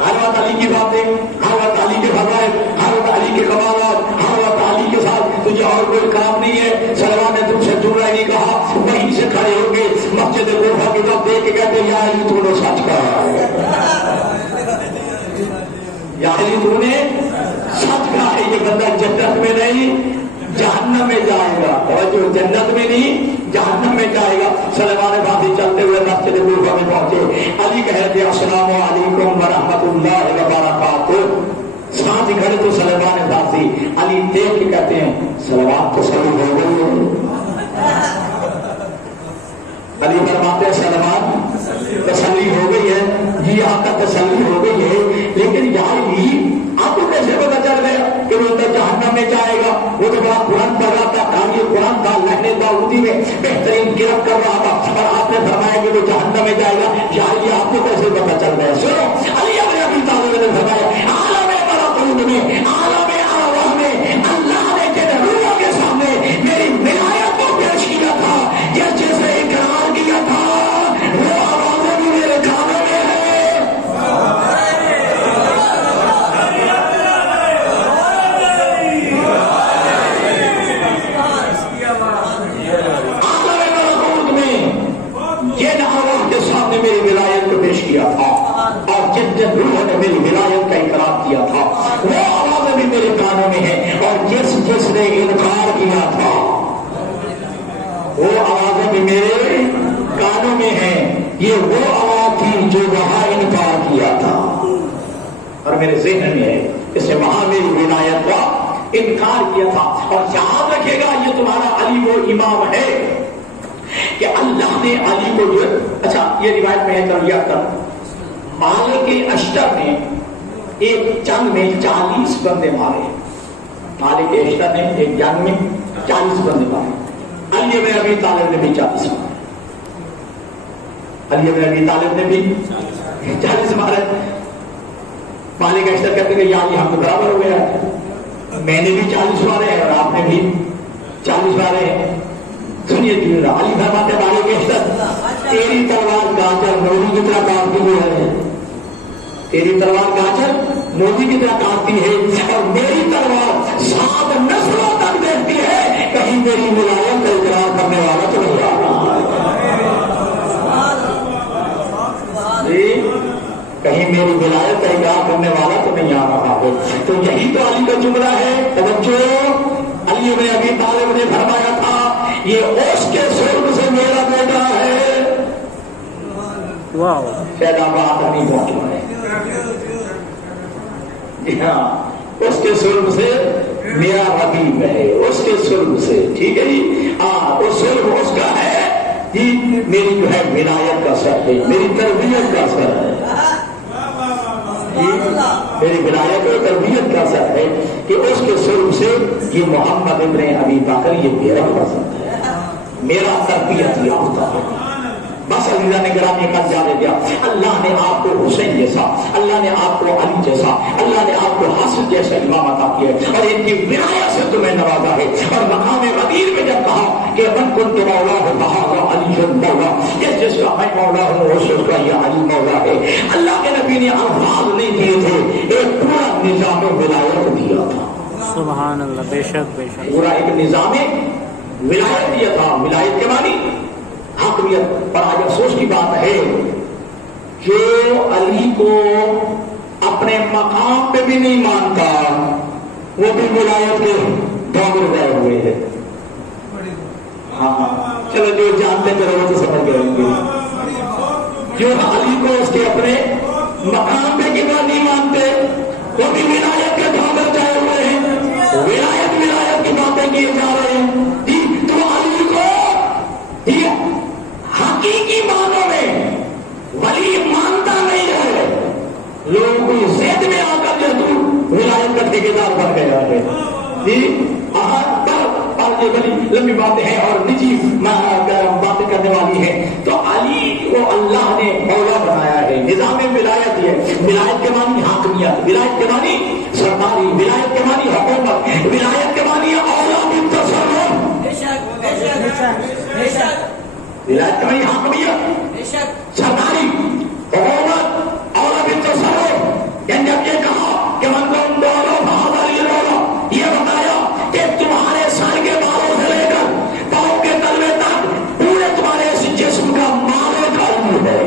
ہر وقت علی کی باتیں, ہر وقت علی کے فضائل, ہر وقت علی کے کمالات, ہر وقت علی کے ساتھ تجھے اور کوئی کام نہیں ہے. سلمان نے تم سے جملہ نہیں کہا. وہیں سے کھڑے ہو گئے مسجد کوفہ کی طرف دیکھ کے کہتے یا علی تو نے سچ کہا ہے, یا علی تو نے سچ کہا ہے. یہ بندہ جنت میں نہیں جہنم میں جائے گا. جو جنت میں نہیں جہنم میں جائے گا. سلمان فارسی چلتے ہوئے مسجد کوفہ میں پہنچے. علی کہتے ہیں السلام علیکم ورحمۃ اللہ وبرکاتہ. ساتھ ہی کھڑے تو سلمان فارسی علی دیکھ کے کہتے ہیں سلوات تسلی ہو گئی ہے. علی فرماتے ہیں سلمان تسلی ہو گئی ہے. جی آپ کا تسلی ہو گئی ہے, لیکن یار بھی آپ کو کیسے پتا چل گیا کہ وہ تو جہنم میں جائے گا؟ وہ تو بڑا قرآن پڑھ رہا تھا, کاریہ قرآن تھا, لہنے داؤدی میں بہترین گرفت کر رہا تھا, اور آپ نے فرمایا کہ وہ جہنم میں جائے گا. یار یہ آپ کو کیسے پتا چل گیا؟ سنو, علی ابن ابی طالب نے فرمایا عالم ملکوت میں, عالم ارواح میں اللہ نے جن روحوں کے سامنے میری ولایت کو پیش کیا تھا, یہ جیسے اقرار کیا تھا, وہ آوازیں بھی میرے کانوں میں ہے. میری ولایت کو پیش کیا تھا, اور جن جن روحوں نے میری ولایت کا اقرار کیا تھا وہ آوازیں بھی میرے کانوں میں ہیں, اور جس جس نے انکار کیا تھا وہ آوازیں بھی میرے کانوں میں ہیں. یہ وہ آواز تھی جو وہاں انکار کیا تھا, اور میرے ذہن میں ہے اس نے وہاں میری ولایت کا انکار کیا تھا. اور یاد رکھے گا یہ تمہارا علی وہ امام ہے کہ اللہ نے علی کو جو, اچھا یہ روایت میں ہے تربیت کر, مالک اشتر نے ایک جنگ میں 40 بندے مارے. مالک اشتر نے ایک جنگ میں 40 بندے مارے. علی بن ابی طالب نے بھی 40 مارے. علی بن ابی طالب نے بھی 40 مارے. مالک اشتر کہتے کہ یار ہم برابر ہو گیا, میں نے بھی 40 مارے ہیں اور آپ نے بھی 40 مارے ہیں. سنیے جی, علی فرماتے مالک اشتر تیری تلوار گاجر مولی کی طرح کاٹتی ہے, تیری تلوار گاجر مولی کی طرح کاٹتی ہے, اور میری تلوار 7 نسلوں تک دیکھتی ہے. کہیں میری ولایت کا اقرار کرنے والا تو نہیں آ رہا جی, کہیں میری ولایت کا اقرار کرنے والا تو نہیں آ رہا ہے. تو یہی تو علی کا جملہ ہے. توجہ, علی بن ابی طالب نے فرمایا تھا یہ اس کے سرگ سے میرا بیٹا ہے. واو, شاید آپ نہیں پہنچ رہے. ہاں, اس کے سرگ سے میرا حبیب ہے, اس کے سرگ سے. ٹھیک ہے جی, ہاں وہ سرگ اس کا ہے جی. میری جو ہے ولایت کا سر ہے, میری تربیت کا سر ہے, میری ولایت اور تربیت کا سر ہے کہ اس کے سرگ سے یہ محمد ابن ابی بکر یہ میرا پسند ہے, میرا تربیت یافتہ ہے. بس علیزہ نے گرامی کر جانے دیا. اللہ نے آپ کو حسین جیسا, اللہ نے آپ کو علی جیسا, اللہ نے آپ کو حسن جیسا امام عطا کیا ہے, اور ان کی ولایت سے تمہیں نوازا ہے. اور مقام غدیر میں جب کہا کہ من کنت مولا ہو کہا علی مولا, جس کا میں مولا ہوں اس کا یہ علی مولا ہے. اللہ کے نبی نے الفاظ نہیں دیے تھے, ایک پورا نظام ولایت دیا تھا. سبحان اللہ, بے شک بے شک, پورا ایک نظام ولایت دیا تھا. ولایت کے معنی حقیقت. اور آج افسوس کی بات ہے جو علی کو اپنے مقام پہ بھی نہیں مانتا وہ بھی ولایت کے ڈھونگ گئے ہوئے ہیں. ہاں چلو جو جانتے چلو وہ تو سمجھ گئے ہوں گے. جو علی کو اس کے اپنے مقام پہ کی بات نہیں مانتے وہ بھی ولایت کے ڈھونگ گئے ہوئے ہیں. ولایت کی باتیں کیے جا رہے ہیں. تو علی کو حقیقی معنوں میں ولی مانتا نہیں ہے. لوگوں کو زید میں آ کر جو ولایت کا ٹھیکیدار بن گیا ہے. باتیں بڑی لمبی باتیں ہیں اور نجی باتیں کرنے والی ہیں. تو علی کو اللہ نے مولا بنایا ہے. نظام ولایت ہے. ولایت کے معنی حاکمیت, ولایت کے معنی سرداری, ولایت کے معنی حکومت, ولایت کے معنی اولا بالتصرف. ولایت کے معنی حاکمیت, سرداری, حکومت, اولا بالتصرف. یعنی جب یہ کہا کہ من کو ڈولو بہادر یہ بتایا کہ تمہارے سر کے بالوں سے لے کر پاؤں کے تلوے تک پورے تمہارے اس جسم کا مالک علم ہے.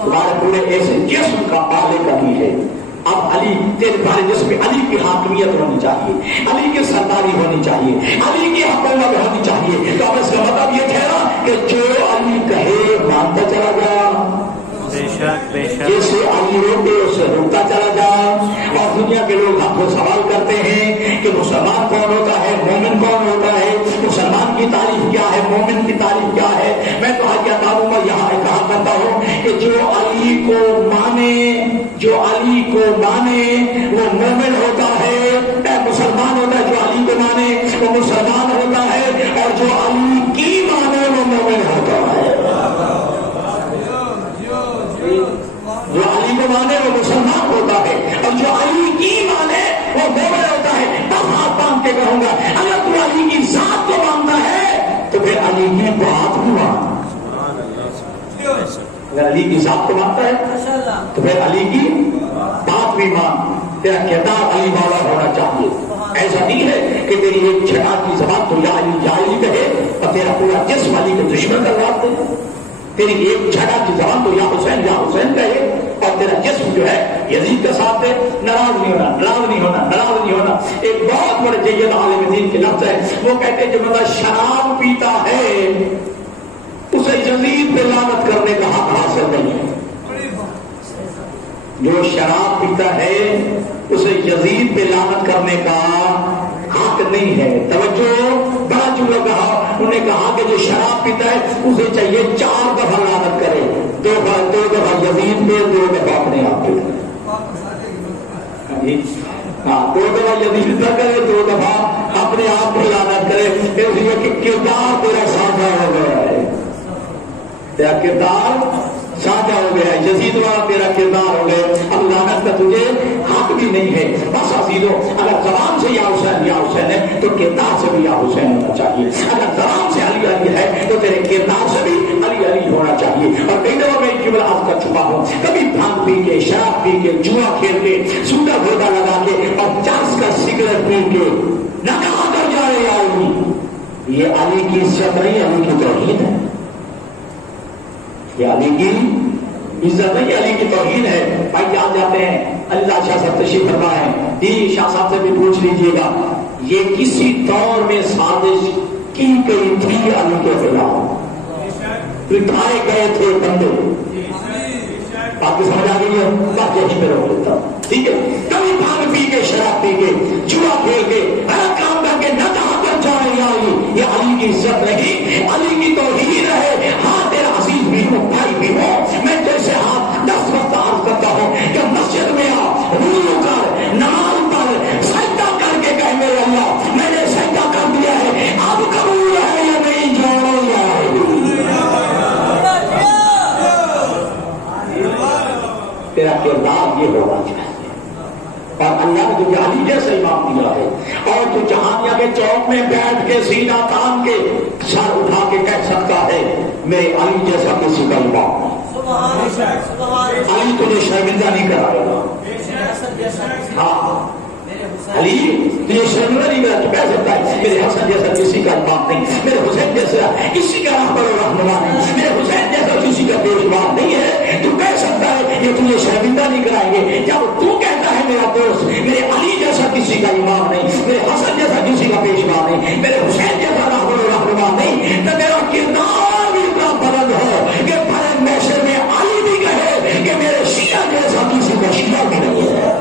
تمہارے پورے ایسے جسم کا مالک علی ہے. اب علی تیرے تمہارے جسم میں علی کی حاکمیت ہونی چاہیے, علی کی سرداری ہونی چاہیے, علی کی حکومت ہونی چاہیے. تو اب اس کا مطلب یہ ٹھہرا کہ جو علی کہے مانتا چلا جا, جیسے علی روکے اسے روکتا چلا جا. اور دنیا کے لوگ ہم کو سوال کرتے ہیں کہ مسلمان کون ہوتا ہے, مومن کون ہوتا ہے, مسلمان کی تعریف کیا ہے, مومن کی تعریف کیا ہے. میں تو آج کیا تعلق میں یہاں کہا کرتا ہوں کہ جو علی کو مانے, جو علی کو مانے وہ مومن ہوتا ہے, مسلمان ہوتا ہے. جو علی کو مانے وہ مسلمان ہوتا ہے, اور جو علی کی مانے وہ مومن ہوتا ہے. جو علی کو مانے وہ مسلمان ہوتا ہے, اور جو علی کی مانے وہ مومن ہوتا ہے. بس ہاتھ باندھ کے کہوں گا, اگر تو علی کی ذات کو مانتا ہے تو پھر علی کی بات بھی مان. اگر علی کی ذات کو مانتا ہے تو پھر علی کی بات بھی مان. تیرا کردار علی والا ہونا چاہیے. ایسا نہیں ہے کہ تیری ایک چھٹا کی زبان تو یا علی کہے اور تیرا پورا جسم علی کے دشمن کروا دے. تیری ایک جھگڑا کی زبان تو یا حسین کہے اور تیرا جسم جو ہے یزید کا ساتھ دے. ناراض نہیں ہونا, ناراض نہیں ہونا, ناراض نہیں ہونا. ایک بہت بڑے جید عالم دین کے لفظ ہے, وہ کہتے ہیں جو بندہ شراب پیتا ہے اسے یزید پہ لعنت کرنے کا حق حاصل نہیں ہے. جو شراب پیتا ہے اسے یزید پہ لعنت کرنے کا حق نہیں ہے. توجہ, بڑا جملہ کہا. انہوں نے کہا کہ جو شراب پیتا ہے اسے چاہیے 4 دفعہ لعنت کرے, 2 دفعہ یزید پہ, 2 دفعہ اپنے آپ پہ. ہاں, 2 دفعہ یزید پہ کرے, 2 دفعہ اپنے آپ پہ لعنت کرے. پھر اسی کہ کردار تیرا سادہ ہو گیا ہے, تیرا کردار سادہ ہو گیا ہے, یزید والا تیرا کردار ہو گیا. اب لعنت کا تجھے حق بھی نہیں ہے. بس عزیزو, اگر زبان سے یا حسین ہے تو کردار سے بھی یا حسین ہونا چاہیے. اگر زبان سے علی علی ہے تو تیرے کردار سے بھی علی علی ہونا چاہیے. اور کئی دفعہ میں ایک جملہ آپ کا چھپا ہوں, کبھی بھانگ پی کے, شراب پی کے, جوا کھیل کے, سوٹا گھوٹا لگا کے اور چرس کا سگریٹ پی کے نہ کہاں کر جا رہے علی. یہ علی کی عزت نہیں, علی کی توہین ہے. یہ علی کی عزت نہیں, علی کی توہین ہے. بھائی یاد جاتے ہیں اللہ شاہ صاحب تشریف فرما ہے, جی شاہ صاحب سے بھی پوچھ لیجئے گا, یہ کسی دور میں سازش کی گئی تھی علی کے خلاف, بٹھائے گئے تھے بندے. آپ کو سمجھ آ گئی ہے, بات یہیں پہ روک لیتا ہوں, ٹھیک ہے. کبھی بھانگ پی کے, شراب پی کے, جوا کھیل کے, ہر کام کر کے نہ کہاں پر جائے علی. یہ علی کی عزت نہیں, علی کی توہین ہے. ہاں تیرا عزیز بھی ہو, بھائی بھی ہو. میں جیسے ہاتھ 10 وقت عرض کرتا ہوں کہ مسجد میں آ, رو کر, نماز پر سجدہ کر کے کہہ میرے اللہ میں نے سجدہ کر دیا ہے, اب قبول ہے یا نہیں, جاؤ یا تیرا کردار یہ ہونا چاہیے. اور اللہ نے تجھے علی جیسا امام دیا ہے, اور تو جہانیہ کے چوک میں بیٹھ کے سینہ تان کے سر اٹھا کے کہہ سکتا ہے میرے علی جیسا کسی کا امام نہیں. علی تجھے شرمندہ نہیں کرائے گا. ہاں, علی تجھے شرمندہ نہیں کرا. تو کہہ سکتا ہے میرے حسن جیسا کسی کا امام نہیں, میرے حسین جیسا کسی کا رہبر و رہنما نہیں, میرے حسین جیسا کسی کا پیشوا نہیں ہے. تو کہہ سکتا ہے یہ تجھے شرمندہ نہیں کرائیں گے. جب تو کہتا ہے میرا دوست میرے علی جیسا کسی کا امام نہیں, میرے حسن جیسا کسی کا پیشوا نہیں, میرے حسین جیسا رہبر و رہنما نہیں, تو میرا کردار بھی اتنا بلند ہو کہ بڑے میشر میں علی بھی کہے کہ میرے شیعہ جیسا کسی کا شیعہ بھی نہیں ہے.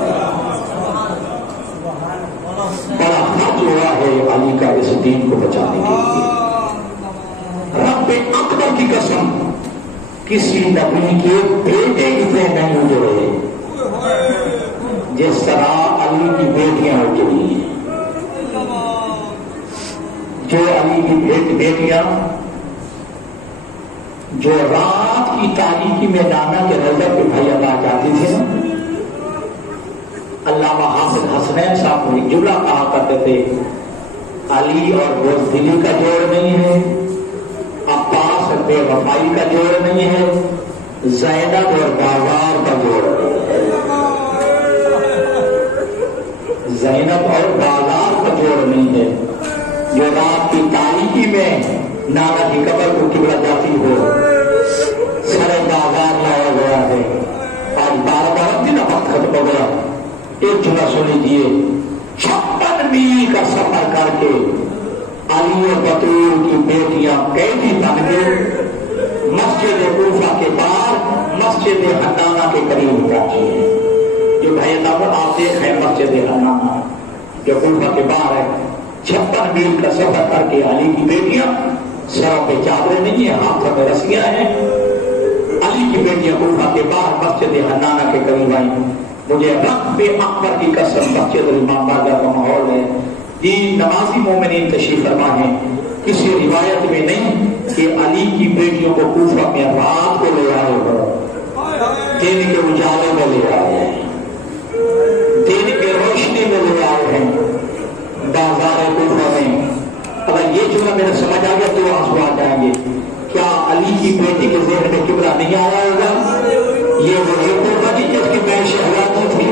بڑا حق ہوا ہے علی کا اس دین کو بچانے کے لیے. رب اکبر کی قسم, کسی نبی کے بیٹے اتنے کی بیٹیاں جو رات کی تاریکی میں نانا کے نظر پہ بھائی ادا جاتی تھی نا، علامہ حافظ حسنین صاحب کو ایک جملہ کہا کرتے تھے، علی اور بزدلی کا جوڑ نہیں ہے، عباس اور بے وفائی کا جوڑ نہیں ہے، زینب اور بازار کا جوڑ نہیں ہے، زینب اور بازار کا جوڑ نہیں ہے۔ جو رات کی تاریکی میں نانا کی قبر کو قبلہ جاتی ہو، سر بازار لایا گیا ہے۔ آج 12 دن وقت ختم ہو گیا، ایک جملہ سن لیجیے، 56 میل کا سفر کر کے علی و بطول کی بیٹیاں قیدی بن گئے، مسجد کوفہ کے باہر مسجد حنانہ کے قریب پہنچی ہے۔ جو بھائی اللہ آپ دیکھ رہے ہیں مسجد حنانہ جو کوفہ کے باہر ہے، 56 میل کا سفر کر کے علی کی بیٹیاں، سروں پہ چادریں نہیں ہیں، ہاتھوں میں رسیاں ہیں، علی کی بیٹیاں کوفہ کے باہر مسجد حنانہ کے قریب آئی۔ مجھے رب اکبر کی قسم مسجد امام باقر کا ماحول ہے، یہ نمازی مومنین تشریف فرما ہے، کسی روایت میں نہیں کہ علی کی بیٹیوں کو کوفہ میں رات کو لے آئے ہو، دن کے اجالے میں لے آئے ہیں، دن کے روشنی میں لے آئے ہیں بازار کوفہ میں۔ اگر یہ جملہ میرا سمجھ آ گیا تو آنسو آ جائیں گے۔ کیا علی کی بیٹی کے ذہن میں قبلہ نہیں آیا ہوگا؟ یہ وہی کوفہ نہیں جس کی میں شہزادی تھی،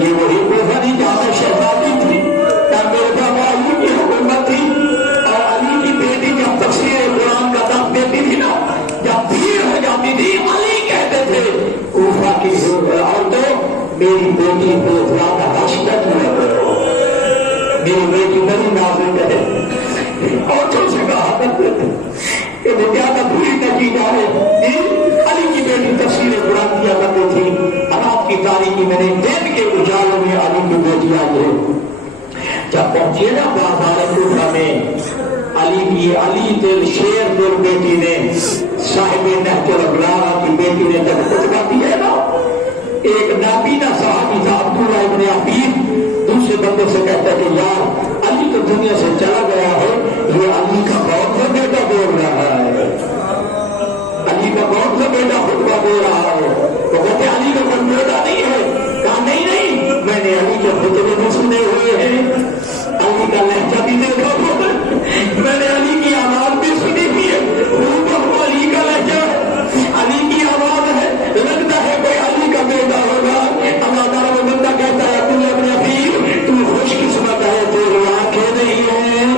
یہ وہی کوفہ نہیں جہاں میں شہزادی تھی، کیا میرے بابا علی کی حکومت تھی؟ اور علی کی بیٹی جب تفسیر قرآن کا دم دیتی تھی نا، جب بھیڑ ہو جاتی تھی، علی کہتے تھے کوفہ کی عورتوں میری بیٹی کو زیادہ حشدت نہ کرو، میری بیٹی بڑی نازک ہے، عورتوں سے کہا کرتے تھے کہ وہ زیادہ بھیڑ نہ کی جائے۔ علی کی بیٹی تفسیر قرآن کیا کرتی تھی، رات کی تاریکی میں نے دن کے اجالوں میں علی کی بیٹی آئی ہے۔ جب پہنچیے نا بازار کوفہ میں، علی دل شیر دل بیٹی نے، صاحب نہج الابرار کی بیٹی نے جب خطبہ دیا ہے نا، ایک نابینا صحابی تھا عبداللہ ابن عبید، دوسرے بندے سے کہتا ہے کہ یار علی تو دنیا سے چلا گیا ہے، یہ علی کا کون سا بیٹا بول رہا ہے، علی کا کون سا بیٹا خطبہ دے رہا ہے؟ وہ کہتے علی کا کوئی بیٹا نہیں ہے۔ کہا نہیں، میں نے علی کے خطبے بھی سنے ہوئے ہیں، علی کا لہجہ بھی دیکھا ہوا ہے، میں نے علی کی آواز بھی سنی ہوئی ہے، علی کا لہجہ علی کی آواز ہے، لگتا ہے کوئی علی کا بیٹا ہوگا۔ اداکار وہ بندہ کہتا ہے تم اپنے ابھی تم خوش قسمت ہے، تیری آنکھیں نہیں ہیں،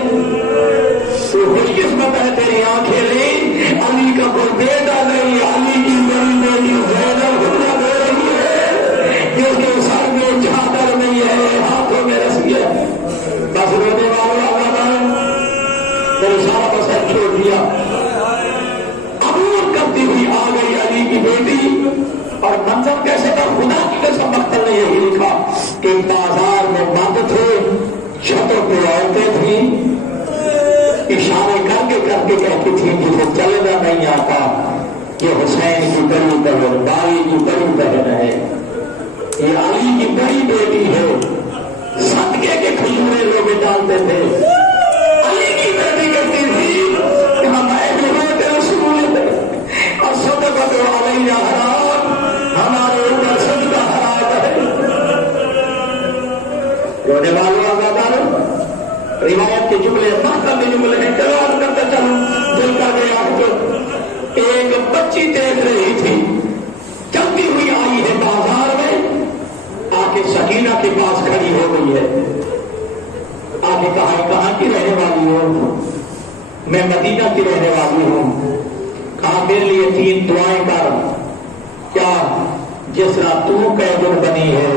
تو خوش قسمت ہے تیری آنکھیں نہیں، علی کا کوئی بیٹا نہیں، علی کی بڑی بیٹی زینب خطبہ دے رہی ہے، جس کے سر میں چادر نہیں ہے، ہاتھوں میں رسی ہے۔ بس رونے والا میرے سارا بسر چھوڑ دیا، عبور کرتی ہوئی آ گئی علی کی بیٹی، اور منظر کیسے تھا؟ خدا کی قسم مقتل نے یہی لکھا کہ بازار میں بند تھے، چھتوں پہ عورتیں تھیں، اشارے کر کے کہتی تھیں جسے چلنا نہیں آتا یہ حسین کی بڑی بہن، بائی کی بڑی بہن ہے، یہ علی کی بڑی بیٹی ہے، صدقے کے کھجورے لوگ ڈالتے تھے۔ علی کی بیٹی کہتی تھی کہ ہمارے رسول اور صدقۃ علیہ حرام، ہمارے اوپر صدقہ حرام ہے۔ رونے والوں آزاداروں، روایت کے جملے مختلف جملے ہیں، تلاوت کرتے چلو دل کا گیا تو ایک بچی دیکھ رہی تھی، چلتی ہوئی آئی ہے بازار میں، آ کے سکینہ کے پاس کھڑی ہو گئی ہے، آ کے کہاں کی رہنے والی ہو؟ میں مدینہ کی رہنے والی ہوں۔ کہا میرے لیے 3 دعائیں کر، کیا؟ جس طرح تو قیدن بنی ہے،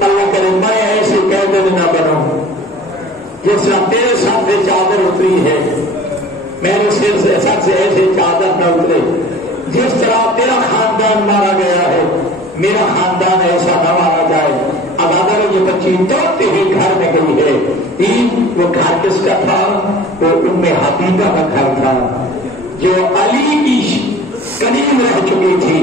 اللہ کرے میں ایسے قیدن نہ بنوں، جس طرح تیرے سر سے چادر اتری ہے میرے سر سے ایسے چادر نہ اترے، جس طرح تیرا خاندان مارا گیا ہے میرا خاندان ایسا نہ مارا جائے۔ اب اگر یہ بچی دوڑتے ہوئی گھر میں گئی ہے، وہ گھر کس کا تھا؟ وہ ام حبیبہ کا گھر تھا، جو علی کی قریب رہ چکی تھی۔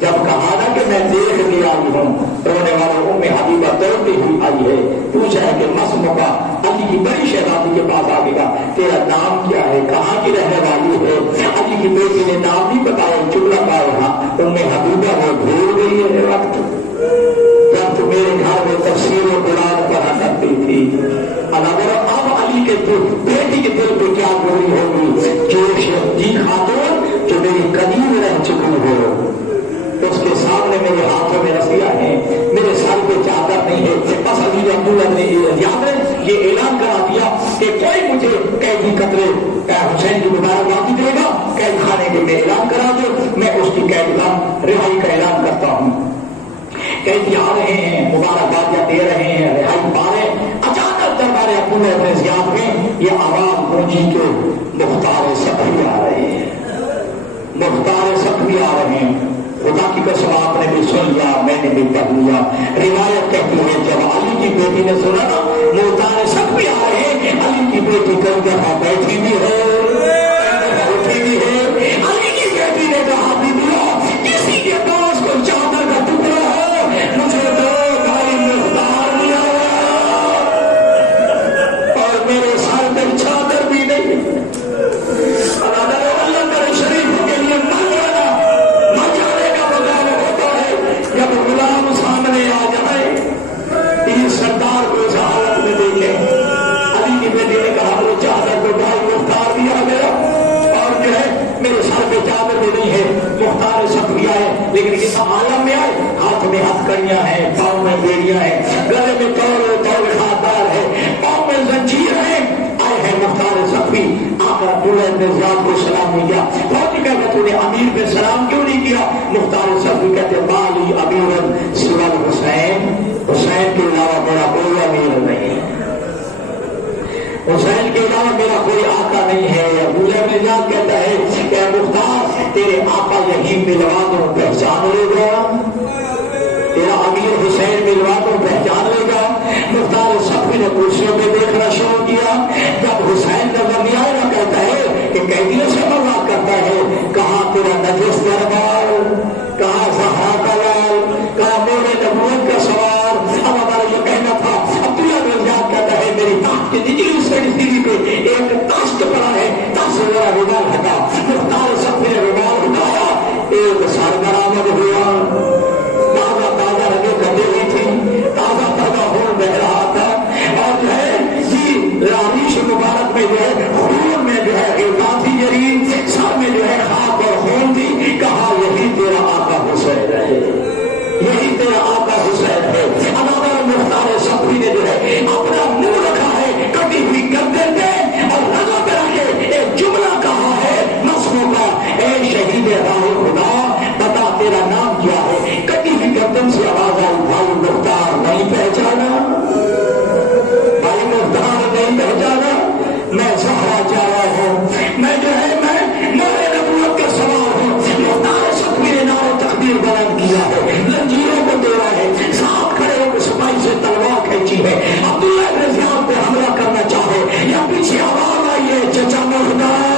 جب کہا نا کہ میں دیکھ کے آئی ہوں، رونے والے ام حبیبہ دوڑتی ہوئی آئی ہے، پوچھا ہے کہ مسمکا علی علی کی بڑی شہزادی کے پاس آ گیا، تیرا نام کیا ہے، کہاں کی رہنے والی ہے؟ علی کی بیٹی نے نام نہیں بتایا، چگلا پا رہا تم نے حبیبہ وہ بھول گئی ہے وقت جب تو میرے گھر میں تفسیر و قرآن پڑھا کرتی تھی۔ اب علی کے بیٹی کے دل پہ کیا گوری ہوگی، جو شہزادی خاتون جو میری قدیم رہ چکی ہو، اس کے سامنے میرے ہاتھوں میں رسیاں ہیں، میرے سر پہ چادر نہیں ہے۔ بس علی عبداللہ نے یہ اعلان کرا دیا کہ کوئی مجھے قیدی قطرے حسین کی مبارکبادی دے گا، قید خانے کے میں اعلان کرا دو، میں اس کی قید رہائی کا اعلان کرتا ہوں۔ قیدی آ رہے ہیں، مبارکبادیاں دے رہے ہیں، رہائی پا رہے ہیں۔ اچانک دربار عبداللہ ابن زیاد میں یہ آواز گونجی کے مختار سخوی آ رہے ہیں، مختار سخوی آ رہے ہیں۔ خدا کی قسم آپ نے بھی سن لیا، میں نے بھی پڑھ لیا۔ روایت کہتی ہے جب علی کی بیٹی نے سنا نا مختار سخوی آ رہے ہیں، علی کی بیٹی کئی دفعہ بیٹھی بھی ہے، اٹھی بھی ہے۔ علی کی بیٹی نے کہا کسی کے پاس کوئی چادر کا ٹکڑا ہو مجھے دو، بھائی مختار بھی آیا اور میرے سر پہ چادر بھی نہیں۔ اللہ تعالی شریف کے لیے جب غلام سامنے آ جائے، یہ سردار کو اس حالت میں دیکھے۔ علی کی بیٹی نے کہا وہ چادر کو بھائی مختار دیا گیا اور جو ہے میرے سر پہ چادر بھی نہیں ہے۔ مختار سخوی آئے، لیکن اس عالم میں آئے، ہاتھ میں ہتھکڑیاں ہیں، پاؤں میں بیڑیاں ہیں، گلے میں تول خاطار ہے، پاؤں میں زنجیر ہے۔ آئے ہیں مختار سخوی، آ کر عبداللہ ابن زیاد کو سلام نہیں کیا۔ فوجی کہتے تو نے امیر پہ سلام کیوں نہیں کیا؟ مختار سخوی کہتے بالی امیر سوى الحسین، حسین کے علاوہ میرا کوئی امیر نہیں ہے، حسین کے علاوہ میرا کوئی آقا نہیں ہے۔ عبداللہ ابن زیاد کہتا ہے کہ مختار تیرے آقا یہی ملوا دو، پہچان لے گا، تیرا امیر حسین ملوا دو، پہچان لے گا۔ مختار سخوی نے کرسیوں پہ دیکھنا شروع کیا، جب حسین نظر نہیں آئے گا کہتا ہے کہ قیدیوں سے بات کرتا ہے، کہاں تیرا نجس دربار، کہاں زہرا کا لال، کہاں میرے نبوت کا سوار۔ اب ہمارا یہ کہنا تھا، عبداللہ بن زیاد کہتا ہے میری تاخت کی نچلی سیڑھی پہ ایک تاشت پڑا ہے، تاش سے میرا رومال ہٹا۔ مختار سخوی نے رومال ہٹایا، ایک سر برآمد ہوا، تازہ تازہ رگیں کٹی ہوئی تھی، تازہ تازہ خون بہ رہا تھا، اور جو ہے ریش مبارک میں جو ہے خون میں جو ہے غلطان تھی جری، سر میں جو ہے خاک اور خون تھی۔ کہا یہی تیرا آقا حسین ہے، یہی تیرا آقا حسین ہے۔ علامہ مختار سخوی نے جو ہے اپنا منہ رکھا ہے کٹی ہوئی گردن پہ اور رگوں پہ رکھ کے ایک جملہ کہا ہے نسلوں کا، اے شہید راہ خدا بتا تیرا نام کیا ہے؟ کٹی ہوئی گردن سے آواز آئی، بھائی مختار نہیں پہچانا، بھائی مختار نہیں پہچانا، میں زہرا جا رہا ہوں، میں جو ہے میں نور نبوت کا سوار ہوں۔ مختار سخوی نے نعرہ تکبیر بیان کیا ہے، لنجیروں کو دے رہا ہے، ساتھ کھڑے ہو کے سپاہی سے تلوار کھینچی ہے۔ عبداللہ ابن زیاد پہ حملہ کرنا چاہے یا پیچھے آواز آئی ہے چچا مختار،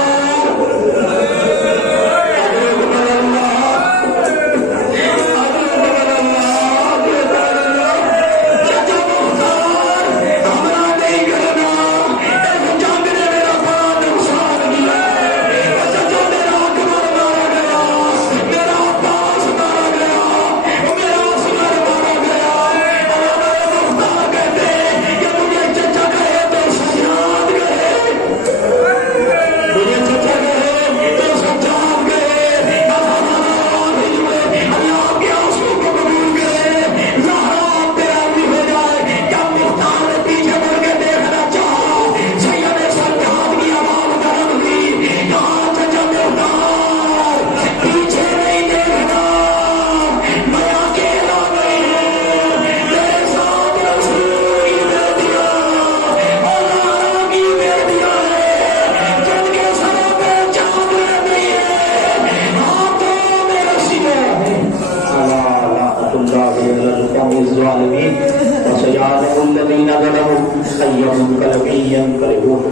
الذين ظلموا أيهم قلب ينقلبون.